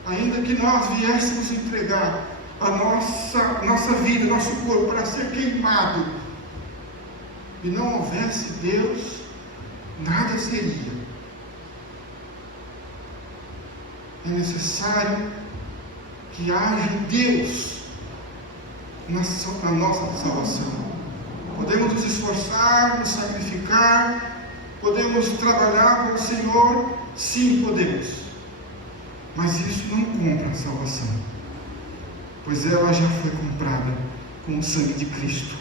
Ainda que nós viéssemos entregar a nossa vida, nosso corpo para ser queimado, e não houvesse Deus, nada seria. É necessário que haja Deus na nossa salvação. Podemos nos esforçar, nos sacrificar, podemos trabalhar para o Senhor, sim, podemos. Mas isso não compra a salvação, pois ela já foi comprada com o sangue de Cristo.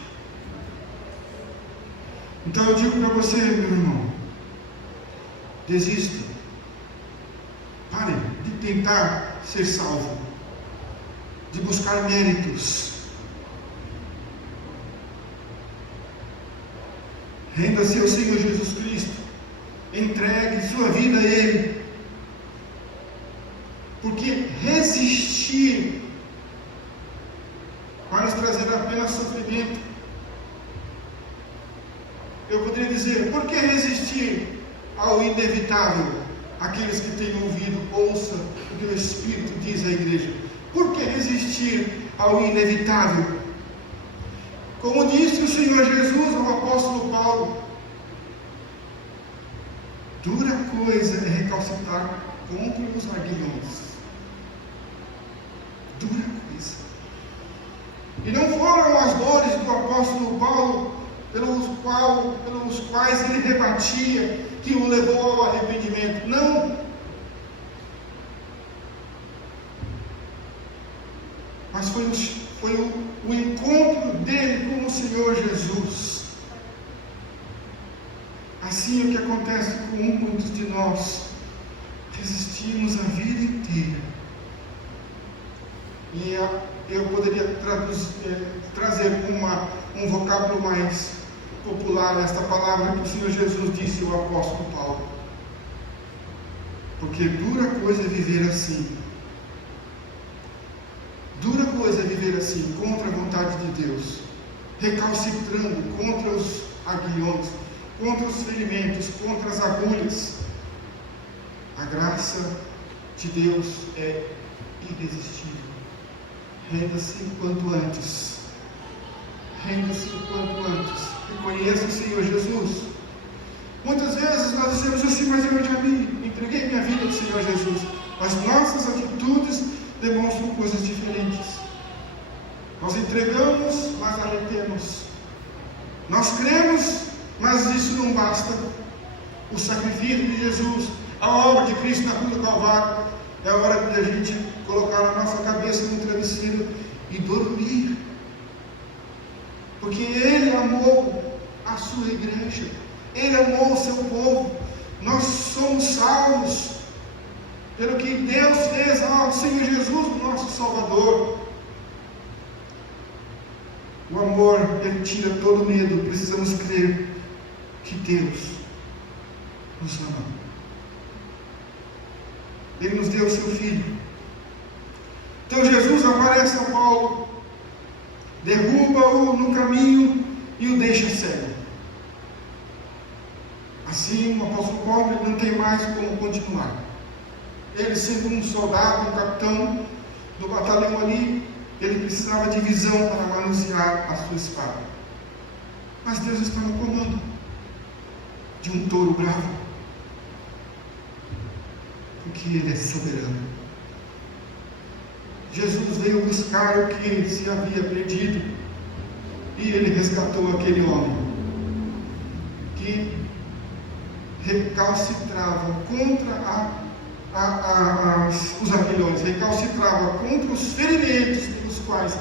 Então eu digo para você, meu irmão, desista. Pare de tentar ser salvo, de buscar méritos. Renda-se ao Senhor Jesus Cristo, entregue sua vida a Ele, porque resistir nos trazer apenas sofrimento. Eu poderia dizer, por que resistir ao inevitável? Aqueles que têm ouvido, ouça o que o Espírito diz à igreja. Por que resistir ao inevitável? Como disse o Senhor Jesus ao apóstolo Paulo, dura coisa é recalcitrar contra os aguilhões. Dura coisa. E não foram as dores do apóstolo Paulo pelos quais ele rebatia, que o levou ao arrependimento. Não. Mas foi o encontro dele com o Senhor Jesus. Assim é o que acontece com muitos de nós. Resistimos a vida inteira. E eu poderia trazer um vocábulo mais popular esta palavra que o Senhor Jesus disse ao apóstolo Paulo. Porque dura coisa é viver assim. Dura coisa é viver assim, contra a vontade de Deus, recalcitrando contra os aguilhões, contra os ferimentos, contra as agulhas. A graça de Deus é irresistível. Renda-se o quanto antes. Renda-se o quanto antes. Reconheça o Senhor Jesus. Muitas vezes nós dizemos assim, mas eu já entreguei minha vida ao Senhor Jesus. As nossas atitudes demonstram coisas diferentes. Nós entregamos, mas arretemos. Nós cremos, mas isso não basta. O sacrifício de Jesus, a obra de Cristo na cruz do Calvário, é a hora de a gente colocar a nossa cabeça no travesseiro e dormir. Porque Ele amou a sua igreja. Ele amou o seu povo. Nós somos salvos pelo que Deus fez ao Senhor Jesus, nosso Salvador. O amor, Ele tira todo medo. Precisamos crer que Deus nos ama. Ele nos deu o seu Filho. Então Jesus aparece a Paulo, derruba-o no caminho e o deixa cego. Assim, o apóstolo Paulo não tem mais como continuar. Ele, sendo um soldado, um capitão do batalhão ali, ele precisava de visão para manusear a sua espada. Mas Deus está no comando de um touro bravo, porque Ele é soberano. Jesus veio buscar o que se havia perdido, e Ele resgatou aquele homem que recalcitrava contra os aguilhões, recalcitrava contra os ferimentos pelos quais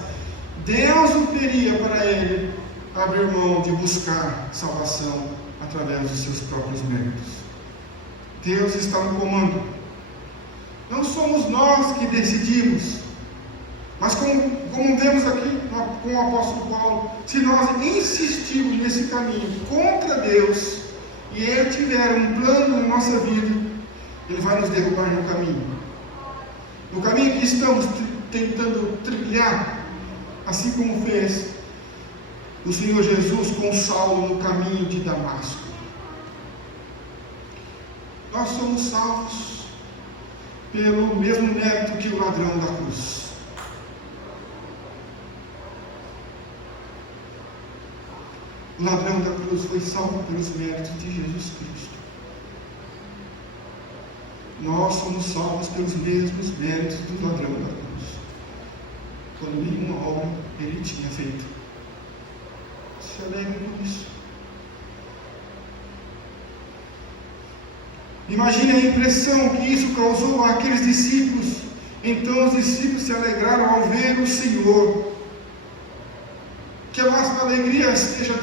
Deus o queria para ele abrir mão de buscar salvação através dos seus próprios méritos. Deus está no comando. Não somos nós que decidimos, mas como vemos aqui com o apóstolo Paulo, se nós insistirmos nesse caminho contra Deus, e Ele tiver um plano na nossa vida, Ele vai nos derrubar no caminho. No caminho que estamos tentando trilhar, assim como fez o Senhor Jesus com Saulo no caminho de Damasco. Nós somos salvos pelo mesmo mérito que o ladrão da cruz. O ladrão da cruz foi salvo pelos méritos de Jesus Cristo. Nós somos salvos pelos mesmos méritos do ladrão da cruz, quando nenhuma obra ele tinha feito. Se alegre com isso. Imagine a impressão que isso causou àqueles discípulos. Então os discípulos se alegraram ao ver o Senhor. Que a nossa alegria esteja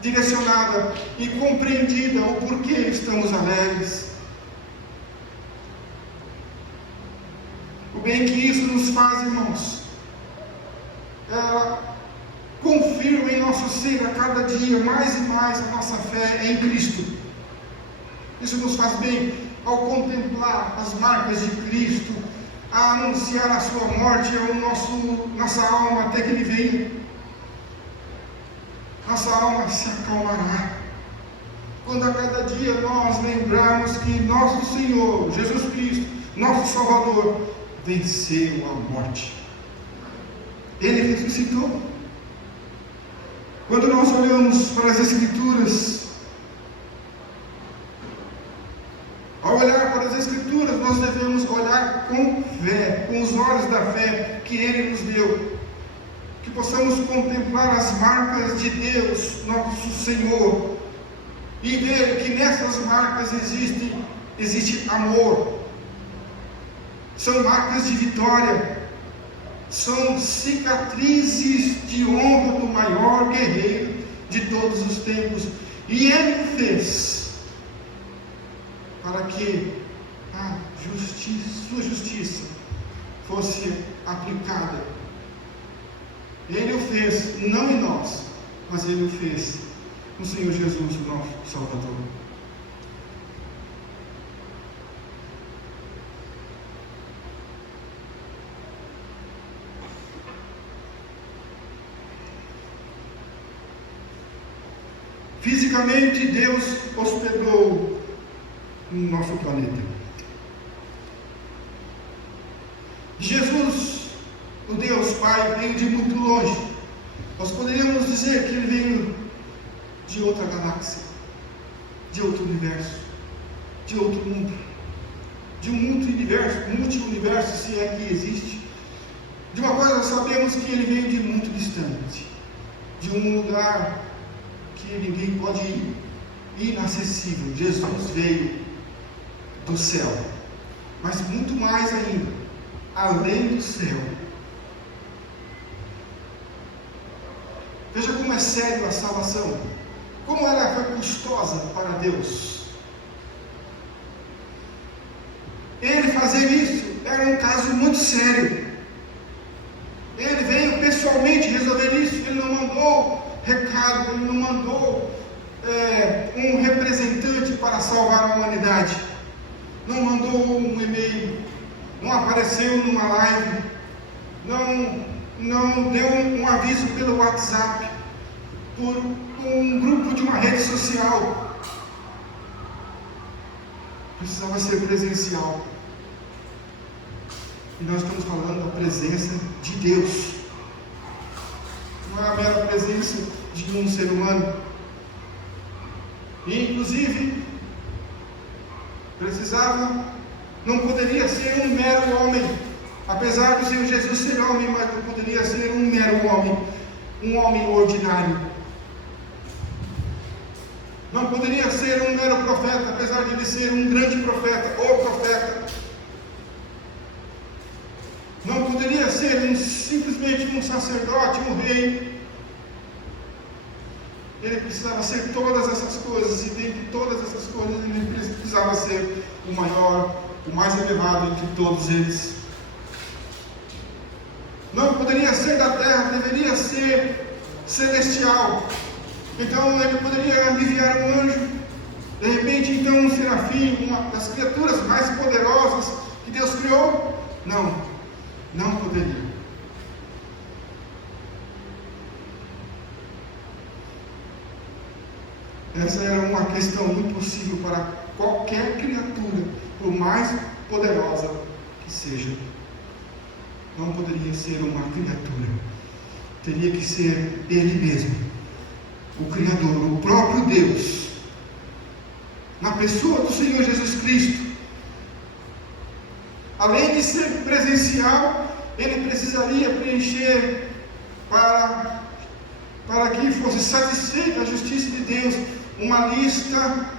direcionada e compreendida o porquê estamos alegres. O bem que isso nos faz, irmãos, confirma em nosso ser a cada dia mais e mais a nossa fé em Cristo. Isso nos faz bem ao contemplar as marcas de Cristo a anunciar a sua morte ao nossa alma até que Ele venha. Nossa alma se acalmará quando a cada dia nós lembrarmos que nosso Senhor, Jesus Cristo, nosso Salvador, venceu a morte. Ele ressuscitou. Quando nós olhamos para as Escrituras, ao olhar para as Escrituras, nós devemos olhar com fé, com os olhos da fé que Ele nos deu. Que possamos contemplar as marcas de Deus, nosso Senhor, e ver que nessas marcas existe amor. São marcas de vitória. São cicatrizes de honra do maior guerreiro de todos os tempos. E Ele fez para que a sua justiça fosse aplicada. Ele o fez, não em nós, mas Ele o fez no Senhor Jesus, o nosso Salvador. Fisicamente, Deus hospedou no nosso planeta. Jesus, o Deus Pai, veio de muito longe. Nós poderíamos dizer que Ele veio de outra galáxia, de outro universo, de outro mundo, de um multi-universo, se é que existe. De uma coisa sabemos que Ele veio de muito distante, de um lugar que ninguém pode ir, inacessível. Jesus veio do céu, mas muito mais ainda, além do céu. Veja como é sério a salvação, como ela foi custosa para Deus. Ele fazer isso era um caso muito sério. Ele veio pessoalmente resolver isso. Ele não mandou recado, Ele não mandou um representante para salvar a humanidade, não mandou um e-mail, não apareceu numa live, não deu um aviso pelo WhatsApp, por um grupo de uma rede social. Precisava ser presencial. E nós estamos falando da presença de Deus. Não é a mera presença de um ser humano. E inclusive não poderia ser um mero homem, apesar do Senhor Jesus ser homem, mas não poderia ser um mero homem, um homem ordinário. Não poderia ser um mero profeta, apesar de ele ser um grande profeta, ou profeta. Não poderia ser simplesmente um sacerdote, um rei. Ele precisava ser todas essas coisas, e dentre todas essas coisas, ele precisava ser o maior, o mais elevado entre todos eles. Não poderia ser da terra, deveria ser celestial. Então ele poderia enviar um anjo, de repente então um serafim, uma das criaturas mais poderosas que Deus criou. Não poderia. Essa era uma questão impossível para qualquer criatura, por mais poderosa que seja. Não poderia ser uma criatura. Teria que ser Ele mesmo, o Criador, o próprio Deus, na pessoa do Senhor Jesus Cristo. Além de ser presencial, Ele precisaria preencher para que fosse satisfeita a justiça de Deus, uma lista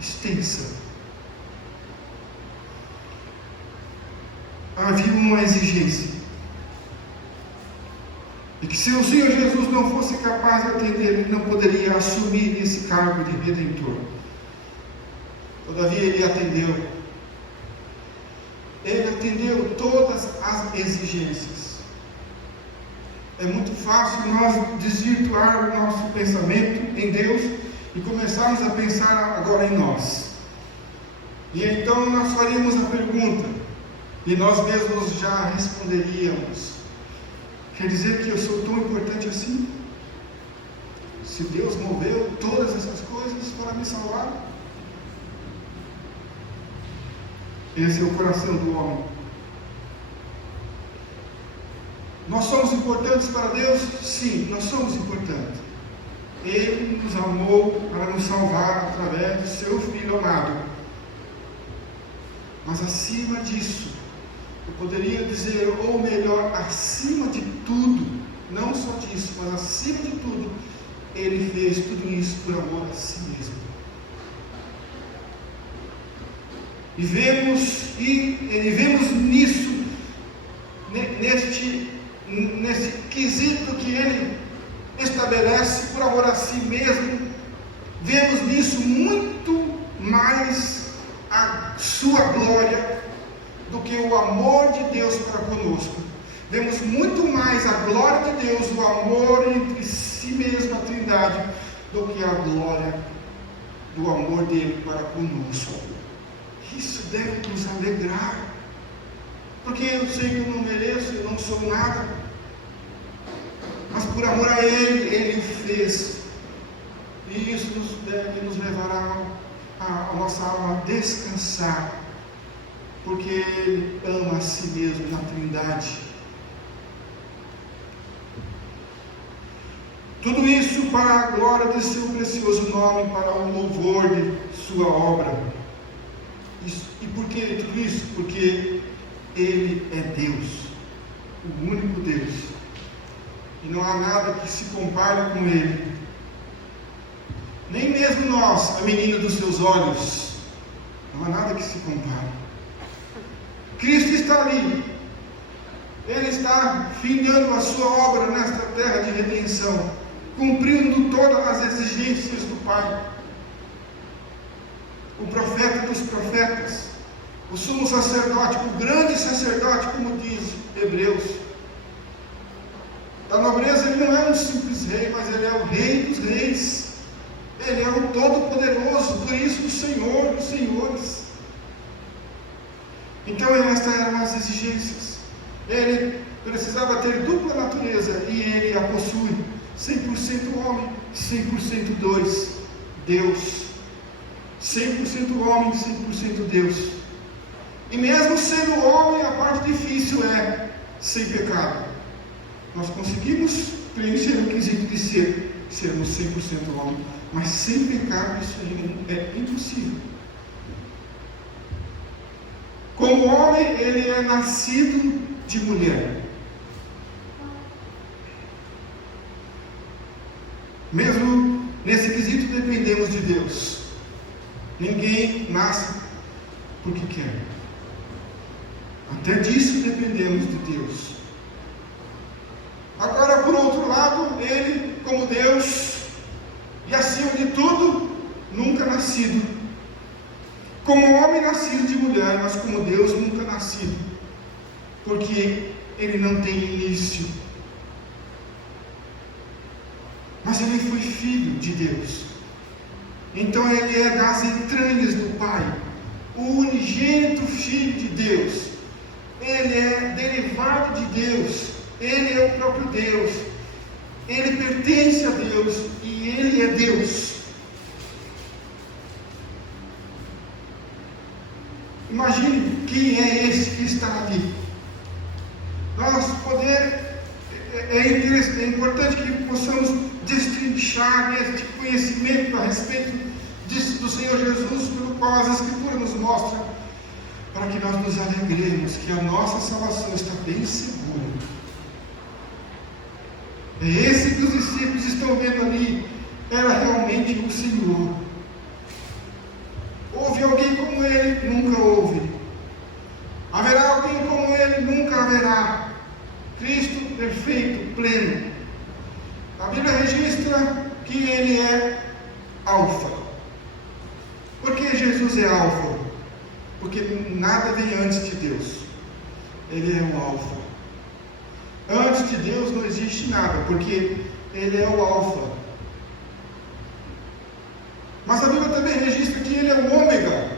extensa. Havia uma exigência, e que se o Senhor Jesus não fosse capaz de atender, Ele não poderia assumir esse cargo de Redentor. Todavia Ele atendeu. Ele atendeu todas as exigências. É muito fácil nós desvirtuar o nosso pensamento em Deus e começarmos a pensar agora em nós. E então nós faríamos a pergunta, e nós mesmos já responderíamos: quer dizer que eu sou tão importante assim? Se Deus moveu todas essas coisas para me salvar? Esse é o coração do homem. Nós somos importantes para Deus? Sim, nós somos importantes. Ele nos amou para nos salvar através do seu Filho amado. Mas acima disso, eu poderia dizer, ou melhor, acima de tudo, não só disso, mas acima de tudo, Ele fez tudo isso por amor a si mesmo. E vemos nisso, nesse quesito que Ele estabelece por amor a si mesmo, vemos nisso muito mais a sua glória do que o amor de Deus para conosco. Vemos muito mais a glória de Deus, o amor entre si mesmo, a Trindade, do que a glória do amor dele para conosco. Isso deve nos alegrar, porque eu sei que eu não mereço, eu não sou nada, mas por amor a Ele, Ele o fez. E isso deve nos levar a nossa alma a descansar, porque Ele ama a si mesmo na Trindade. Tudo isso para a glória de seu precioso nome, para o louvor de sua obra. E por que tudo isso? Porque Ele é Deus, o único Deus, e não há nada que se compare com Ele. Nem mesmo nós, a menina dos seus olhos, não há nada que se compare. Cristo está ali, Ele está findando a sua obra nesta terra de redenção, cumprindo todas as exigências do Pai. O profeta dos profetas, o sumo sacerdote, o grande sacerdote, como diz Hebreus. Da nobreza ele não é um simples rei, mas ele é o rei dos reis. Ele é o todo-poderoso, por isso o Senhor dos senhores. Então estas eram as exigências. Ele precisava ter dupla natureza, e ele a possui. 100% homem, 100% Deus. 100% homem, 100% Deus. E mesmo sendo homem, a parte difícil é sem pecado. Nós conseguimos preencher o requisito de sermos 100% homem, mas sem pecado isso é impossível. Como homem, ele é nascido de mulher. Mesmo nesse quesito dependemos de Deus. Ninguém nasce porque quer. Até disso dependemos de Deus. Agora, por outro lado, Ele, como Deus, e acima de tudo, nunca nascido. Como homem nascido de mulher, mas como Deus nunca nascido. Porque Ele não tem início. Mas Ele foi filho de Deus. Então Ele é das entranhas do Pai, o unigênito Filho de Deus. Ele é derivado de Deus. Ele é o próprio Deus. Ele pertence a Deus e Ele é Deus. Imagine quem é esse que está ali. É importante que possamos destrinchar este conhecimento a respeito do Senhor Jesus, pelo qual as Escrituras nos mostram, para que nós nos alegremos que a nossa salvação está bem segura. É esse que os discípulos estão vendo ali, era realmente o Senhor. Houve alguém como Ele? Nunca houve. Haverá alguém como Ele? Nunca haverá. Cristo perfeito, pleno. A Bíblia registra que Ele é Alfa. Por que Jesus é Alfa? Porque nada vem antes de Deus. Ele é o Alfa. Antes de Deus não existe nada, porque Ele é o Alfa. Mas a Bíblia também registra que Ele é o Ômega.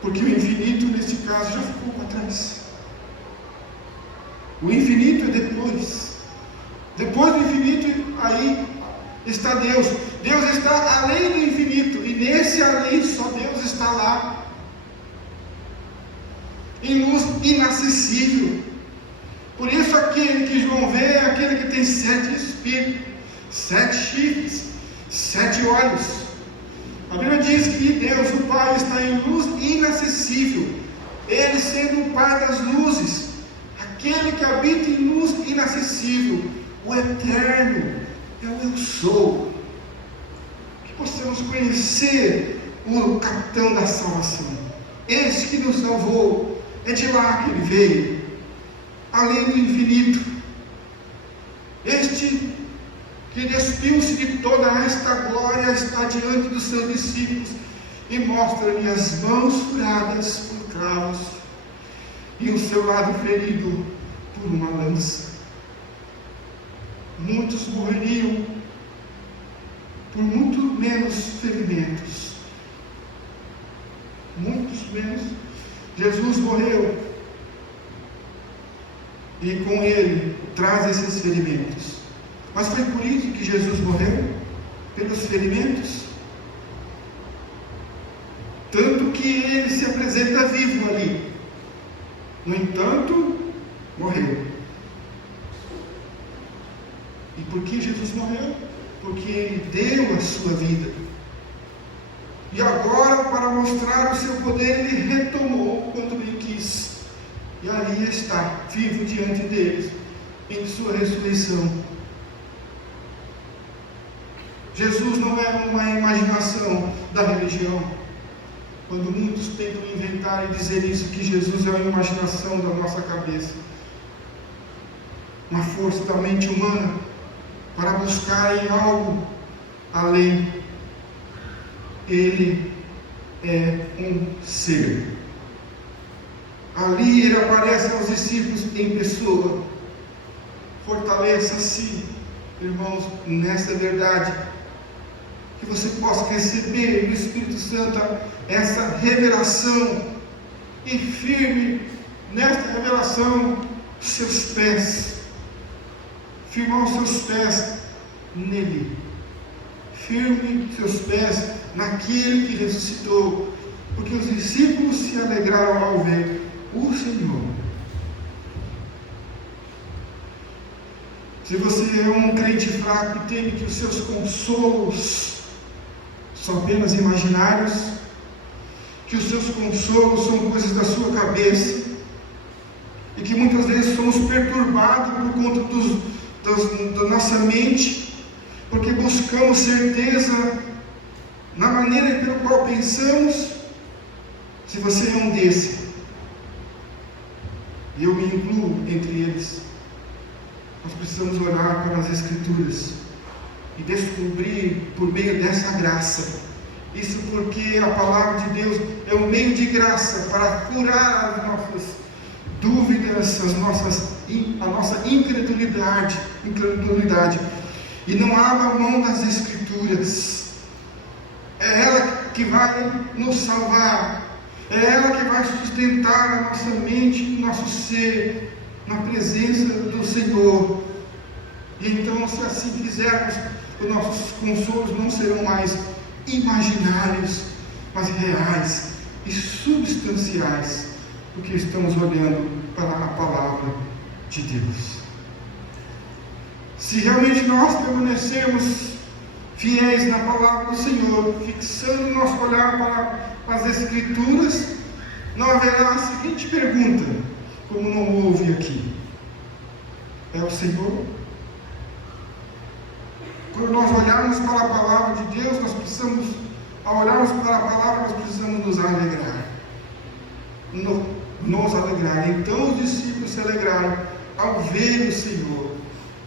Porque o infinito, nesse caso, já ficou para trás. O infinito é depois. Depois do infinito, aí está Deus. Deus está além do infinito. E nesse além, só Deus está lá. Em luz inacessível. Por isso aquele que João vê é aquele que tem 7 espíritos, 7 chifres, 7 olhos. A Bíblia diz que Deus, o Pai, está em luz inacessível. Ele sendo o Pai das luzes, aquele que habita em luz inacessível, o eterno, é o Eu Sou. Que possamos conhecer o capitão da salvação, esse que nos salvou. É de lá que ele veio, além do infinito. Este que despiu-se de toda esta glória está diante dos seus discípulos e mostra-lhe as mãos furadas por cravos e o seu lado ferido por uma lança. Muitos morreriam por muito menos ferimentos. Muitos menos. Jesus morreu e com ele traz esses ferimentos. Mas foi por isso que Jesus morreu? Pelos ferimentos? Tanto que ele se apresenta vivo ali. No entanto, morreu. E por que Jesus morreu? Porque ele deu a sua vida. E agora, para mostrar o seu poder, ele retomou quando ele quis. E ali está, vivo diante deles, em sua ressurreição. Jesus não é uma imaginação da religião. Quando muitos tentam inventar e dizer isso, que Jesus é uma imaginação da nossa cabeça, uma força da mente humana, para buscar em algo além. Ele é um ser. Ali ele aparece aos discípulos em pessoa. Fortaleça-se, irmãos, nessa verdade, que você possa receber do Espírito Santo essa revelação, e firme nesta revelação os seus pés, firmar os seus pés nele, firme seus pés naquele que ressuscitou, porque os discípulos se alegraram ao ver o Senhor. Se você é um crente fraco e teme que os seus consolos são apenas imaginários, que os seus consolos são coisas da sua cabeça, e que muitas vezes somos perturbados por conta da nossa mente, porque buscamos certeza na maneira pelo qual pensamos. Se você é um desse, e eu me incluo entre eles, nós precisamos olhar para as Escrituras e descobrir por meio dessa graça. Isso porque a palavra de Deus é um meio de graça para curar as nossas dúvidas, a nossa incredulidade. E não abra mão das Escrituras. É ela que vai nos salvar. É ela que vai sustentar a nossa mente e o nosso ser na presença do Senhor. E então, se assim fizermos, os nossos consolos não serão mais imaginários, mas reais e substanciais, porque estamos olhando para a palavra de Deus. Se realmente nós permanecermos fiéis na palavra do Senhor, fixando nosso olhar para as Escrituras, não haverá a seguinte pergunta, como não houve aqui: é o Senhor? Quando nós olharmos para a palavra de Deus, ao olharmos para a palavra, nós precisamos nos alegrar. Nos alegrar. Então os discípulos se alegraram ao ver o Senhor.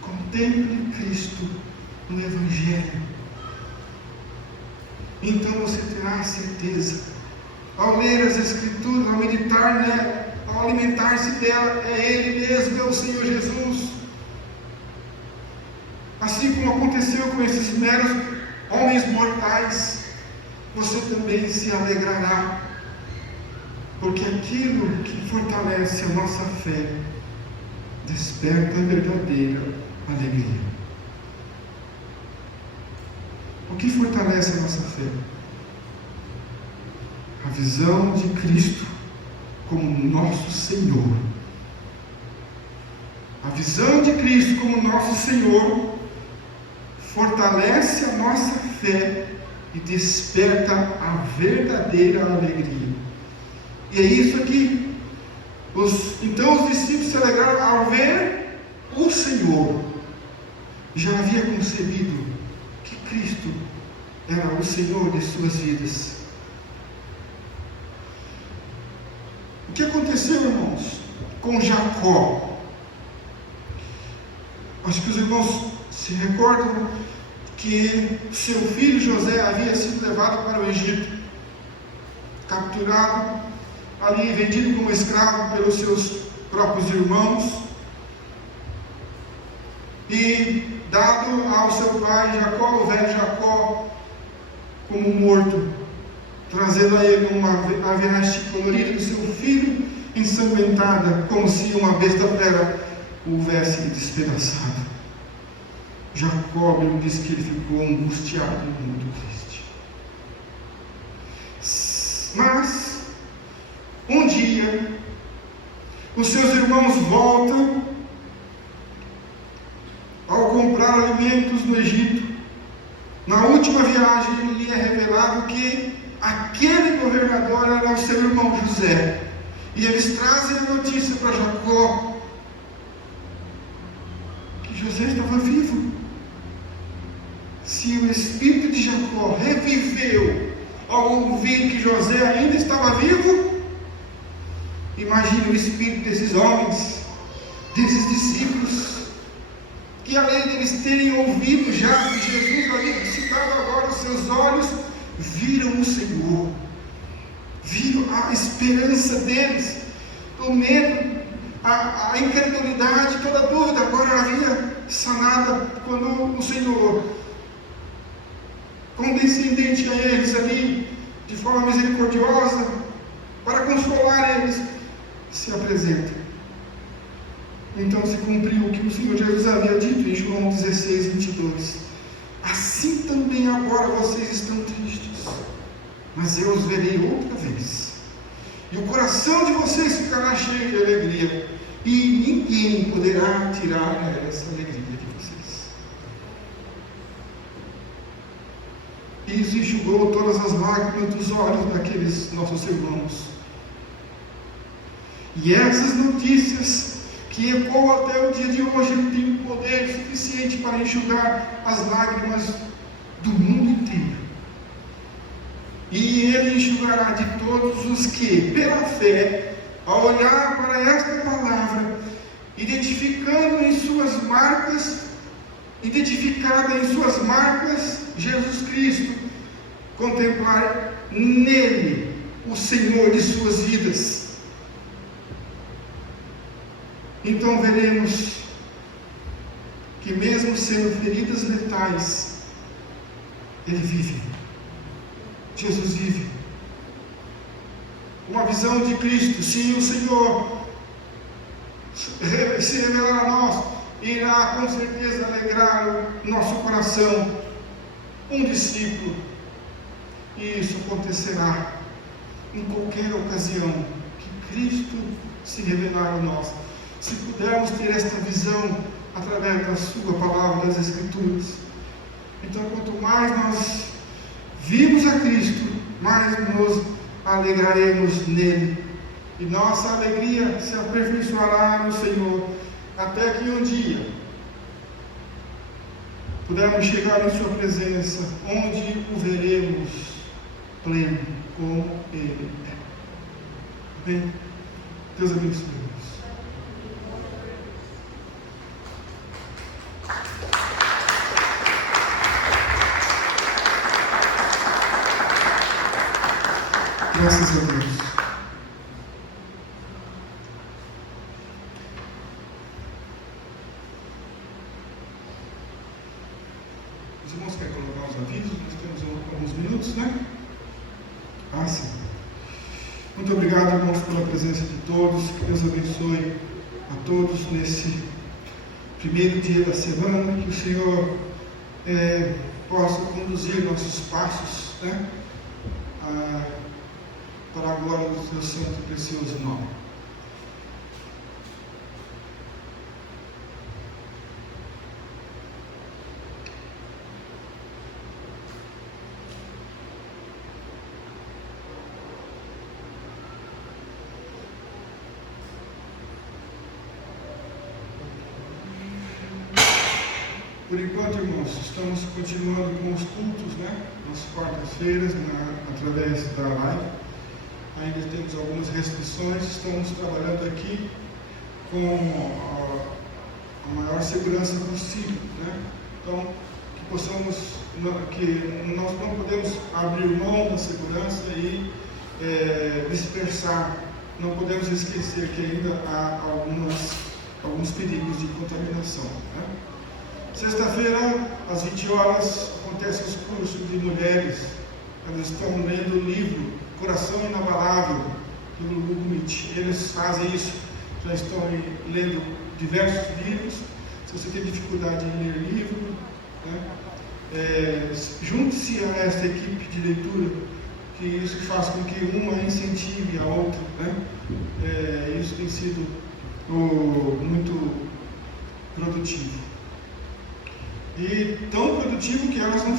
Contemple Cristo no Evangelho. Então você terá certeza, ao ler as Escrituras, ao meditar nela, ao alimentar-se dela, é Ele mesmo, é o Senhor Jesus. Assim como aconteceu com esses meros homens mortais, você também se alegrará. Porque aquilo que fortalece a nossa fé desperta a verdadeira alegria. O que fortalece a nossa fé? A visão de Cristo como nosso Senhor. A visão de Cristo como nosso Senhor fortalece a nossa fé e desperta a verdadeira alegria. E é isso aqui. Então os discípulos se alegraram ao ver o Senhor. Já havia concebido que Cristo era o Senhor de suas vidas. O que aconteceu, irmãos, com Jacó? Acho que os irmãos se recordam que seu filho José havia sido levado para o Egito, capturado ali, vendido como escravo pelos seus próprios irmãos e dado ao seu pai Jacó, o velho Jacó, como morto, trazendo a ele a veste colorida do seu filho, ensanguentada, como se uma besta fera o houvesse despedaçado. Jacó me disse que ele ficou angustiado e muito triste. Mas um dia os seus irmãos voltam ao comprar alimentos no Egito. Na última viagem ele lhe é revelado que aquele governador era o seu irmão José. E eles trazem a notícia para Jacó que José estava vivo. Se o espírito de Jacó reviveu ao ouvir que José ainda estava vivo, imagine o espírito desses homens, desses discípulos, que além de eles terem ouvido já que Jesus havia ressuscitado, agora os seus olhos viram o Senhor, viram a esperança deles, o medo, a incredulidade, toda a dúvida agora havia sanada quando o Senhor, condescendente a eles ali, de forma misericordiosa, para consolar eles, se apresenta. Então se cumpriu o que o Senhor Jesus havia dito em João 16, 22. Assim também agora vocês estão tristes, mas eu os verei outra vez, e o coração de vocês ficará cheio de alegria, e ninguém poderá tirar essa alegria de vocês. E isso enxugou todas as lágrimas dos olhos daqueles nossos irmãos. E essas notícias que ecoam até o dia de hoje, ele tem um poder suficiente para enxugar as lágrimas do mundo inteiro. E ele enxugará de todos os que, pela fé, ao olhar para esta palavra, identificada em suas marcas, Jesus Cristo, contemplar nele o Senhor de suas vidas. Então veremos que mesmo sendo feridas letais, ele vive. Jesus vive. Uma visão de Cristo, se o Senhor se revelar a nós, irá com certeza alegrar o nosso coração. Um discípulo, e isso acontecerá em qualquer ocasião que Cristo se revelar a nós. Se pudermos ter esta visão através da sua palavra, das Escrituras. Então, quanto mais nós vimos a Cristo, mais nos alegraremos nele. E nossa alegria se aperfeiçoará no Senhor, até que um dia pudermos chegar em sua presença, onde o veremos pleno, como ele é. Amém? Deus abençoe. Graças a Deus. Os irmãos querem colocar os avisos? Nós temos alguns minutos, né? Ah, sim. Muito obrigado, irmãos, pela presença de todos. Que Deus abençoe a todos nesse primeiro dia da semana. Que o Senhor possa conduzir nossos passos, né, para a glória do seu santo e precioso nome. Por enquanto, irmãos, estamos continuando com os cultos, né? Nas quartas-feiras, através da live. Ainda temos algumas restrições, estamos trabalhando aqui com a maior segurança possível, né? Então, que nós não podemos abrir mão da segurança e dispersar. Não podemos esquecer que ainda há alguns perigos de contaminação, né? Sexta-feira, às 20 horas, acontece os cursos de mulheres. Elas estão lendo o livro Coração Inabalável, do Hugo Nietzsche. Eles fazem isso, já estão lendo diversos livros. Se você tem dificuldade em ler livro, né, junte-se a esta equipe de leitura, que isso faz com que uma incentive a outra, né? Isso tem sido muito produtivo. E tão produtivo que elas não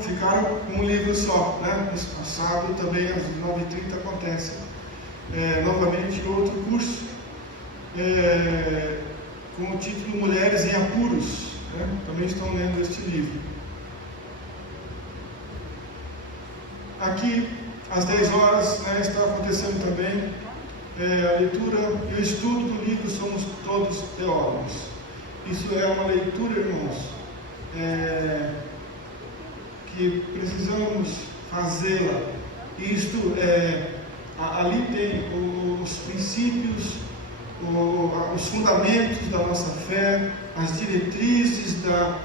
ficaram com um livro só, né? Mês passado também às 9h30 acontece novamente outro curso com o título Mulheres em Apuros, né? Também estão lendo este livro. Aqui às 10 horas, né, está acontecendo também a leitura e o estudo do livro Somos Todos Teólogos. Isso é uma leitura, irmãos, que precisamos fazê-la. Isto ali tem os princípios, os fundamentos da nossa fé, as diretrizes da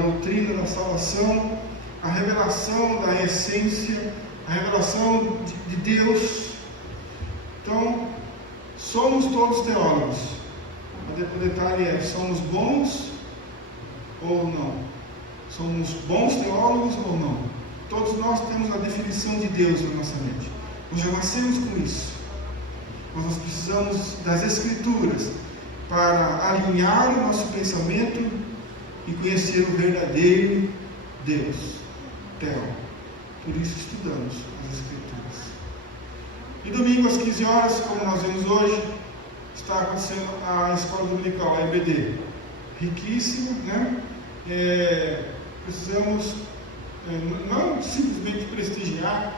doutrina da salvação, a revelação da essência, a revelação de Deus. Então, somos todos teólogos. O detalhe é: somos bons ou não? Somos bons teólogos ou não? Todos nós temos a definição de Deus na nossa mente. Nós já nascemos com isso. Mas nós precisamos das Escrituras para alinhar o nosso pensamento e conhecer o verdadeiro Deus. Por isso estudamos as Escrituras. E domingo às 15 horas, como nós vemos hoje, está acontecendo a escola dominical, a EBD. Riquíssimo, né? Precisamos não simplesmente prestigiar,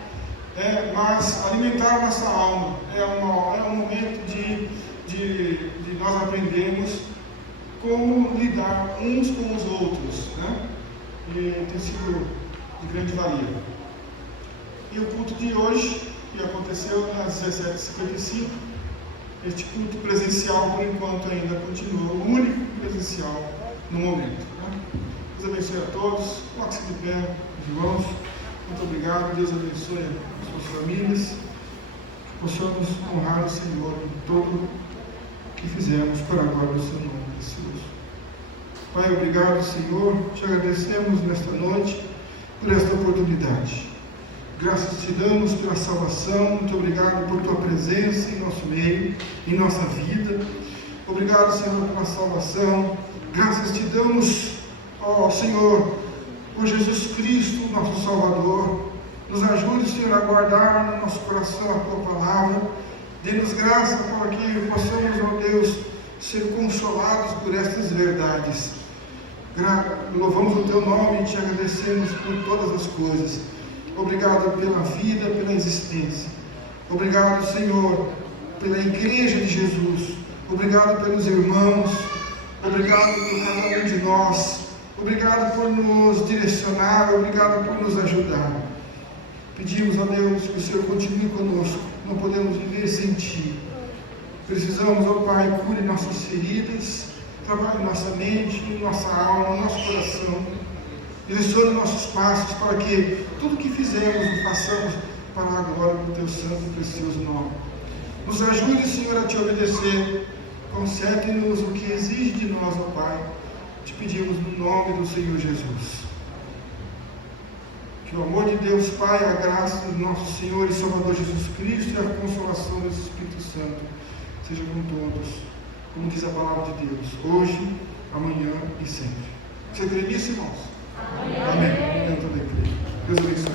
mas alimentar nossa alma. É um momento de nós aprendermos como lidar uns com os outros, né? E tem sido de grande valia. E o culto de hoje, que aconteceu às 17h55, este culto presencial, por enquanto, ainda continua, o único presencial no momento, né? Deus abençoe a todos. Coloque-se de pé, irmãos. Muito obrigado. Deus abençoe as suas famílias. Que possamos honrar o Senhor em todo o que fizemos para a glória do seu nome precioso. Pai, obrigado, Senhor. Te agradecemos nesta noite por esta oportunidade. Graças te damos pela salvação. Muito obrigado por tua presença em nosso meio, em nossa vida. Obrigado, Senhor, pela salvação. Graças te damos, ó Senhor, por Jesus Cristo, nosso Salvador. Nos ajude, Senhor, a guardar no nosso coração a tua palavra. Dê-nos graça para que possamos, ó Deus, ser consolados por estas verdades. Louvamos o teu nome e te agradecemos por todas as coisas. Obrigado pela vida, pela existência. Obrigado, Senhor, pela igreja de Jesus. Obrigado pelos irmãos. Obrigado por cada um de nós. Obrigado por nos direcionar. Obrigado por nos ajudar. Pedimos a Deus que o Senhor continue conosco. Não podemos viver sem Ti. Precisamos, ó Pai, cure nossas feridas, trabalhe nossa mente, nossa alma, nosso coração. Direcione nossos passos para que tudo que fizermos o façamos para a glória do teu santo e precioso nome. Nos ajude, Senhor, a te obedecer. Concede-nos o que exige de nós, ó Pai. Te pedimos no nome do Senhor Jesus. Que o amor de Deus Pai, a graça do nosso Senhor e Salvador Jesus Cristo e a consolação do Espírito Santo seja com todos, como diz a palavra de Deus, hoje, amanhã e sempre. Você crê nisso, irmãos? Amém. Eu também creio. Deus abençoe.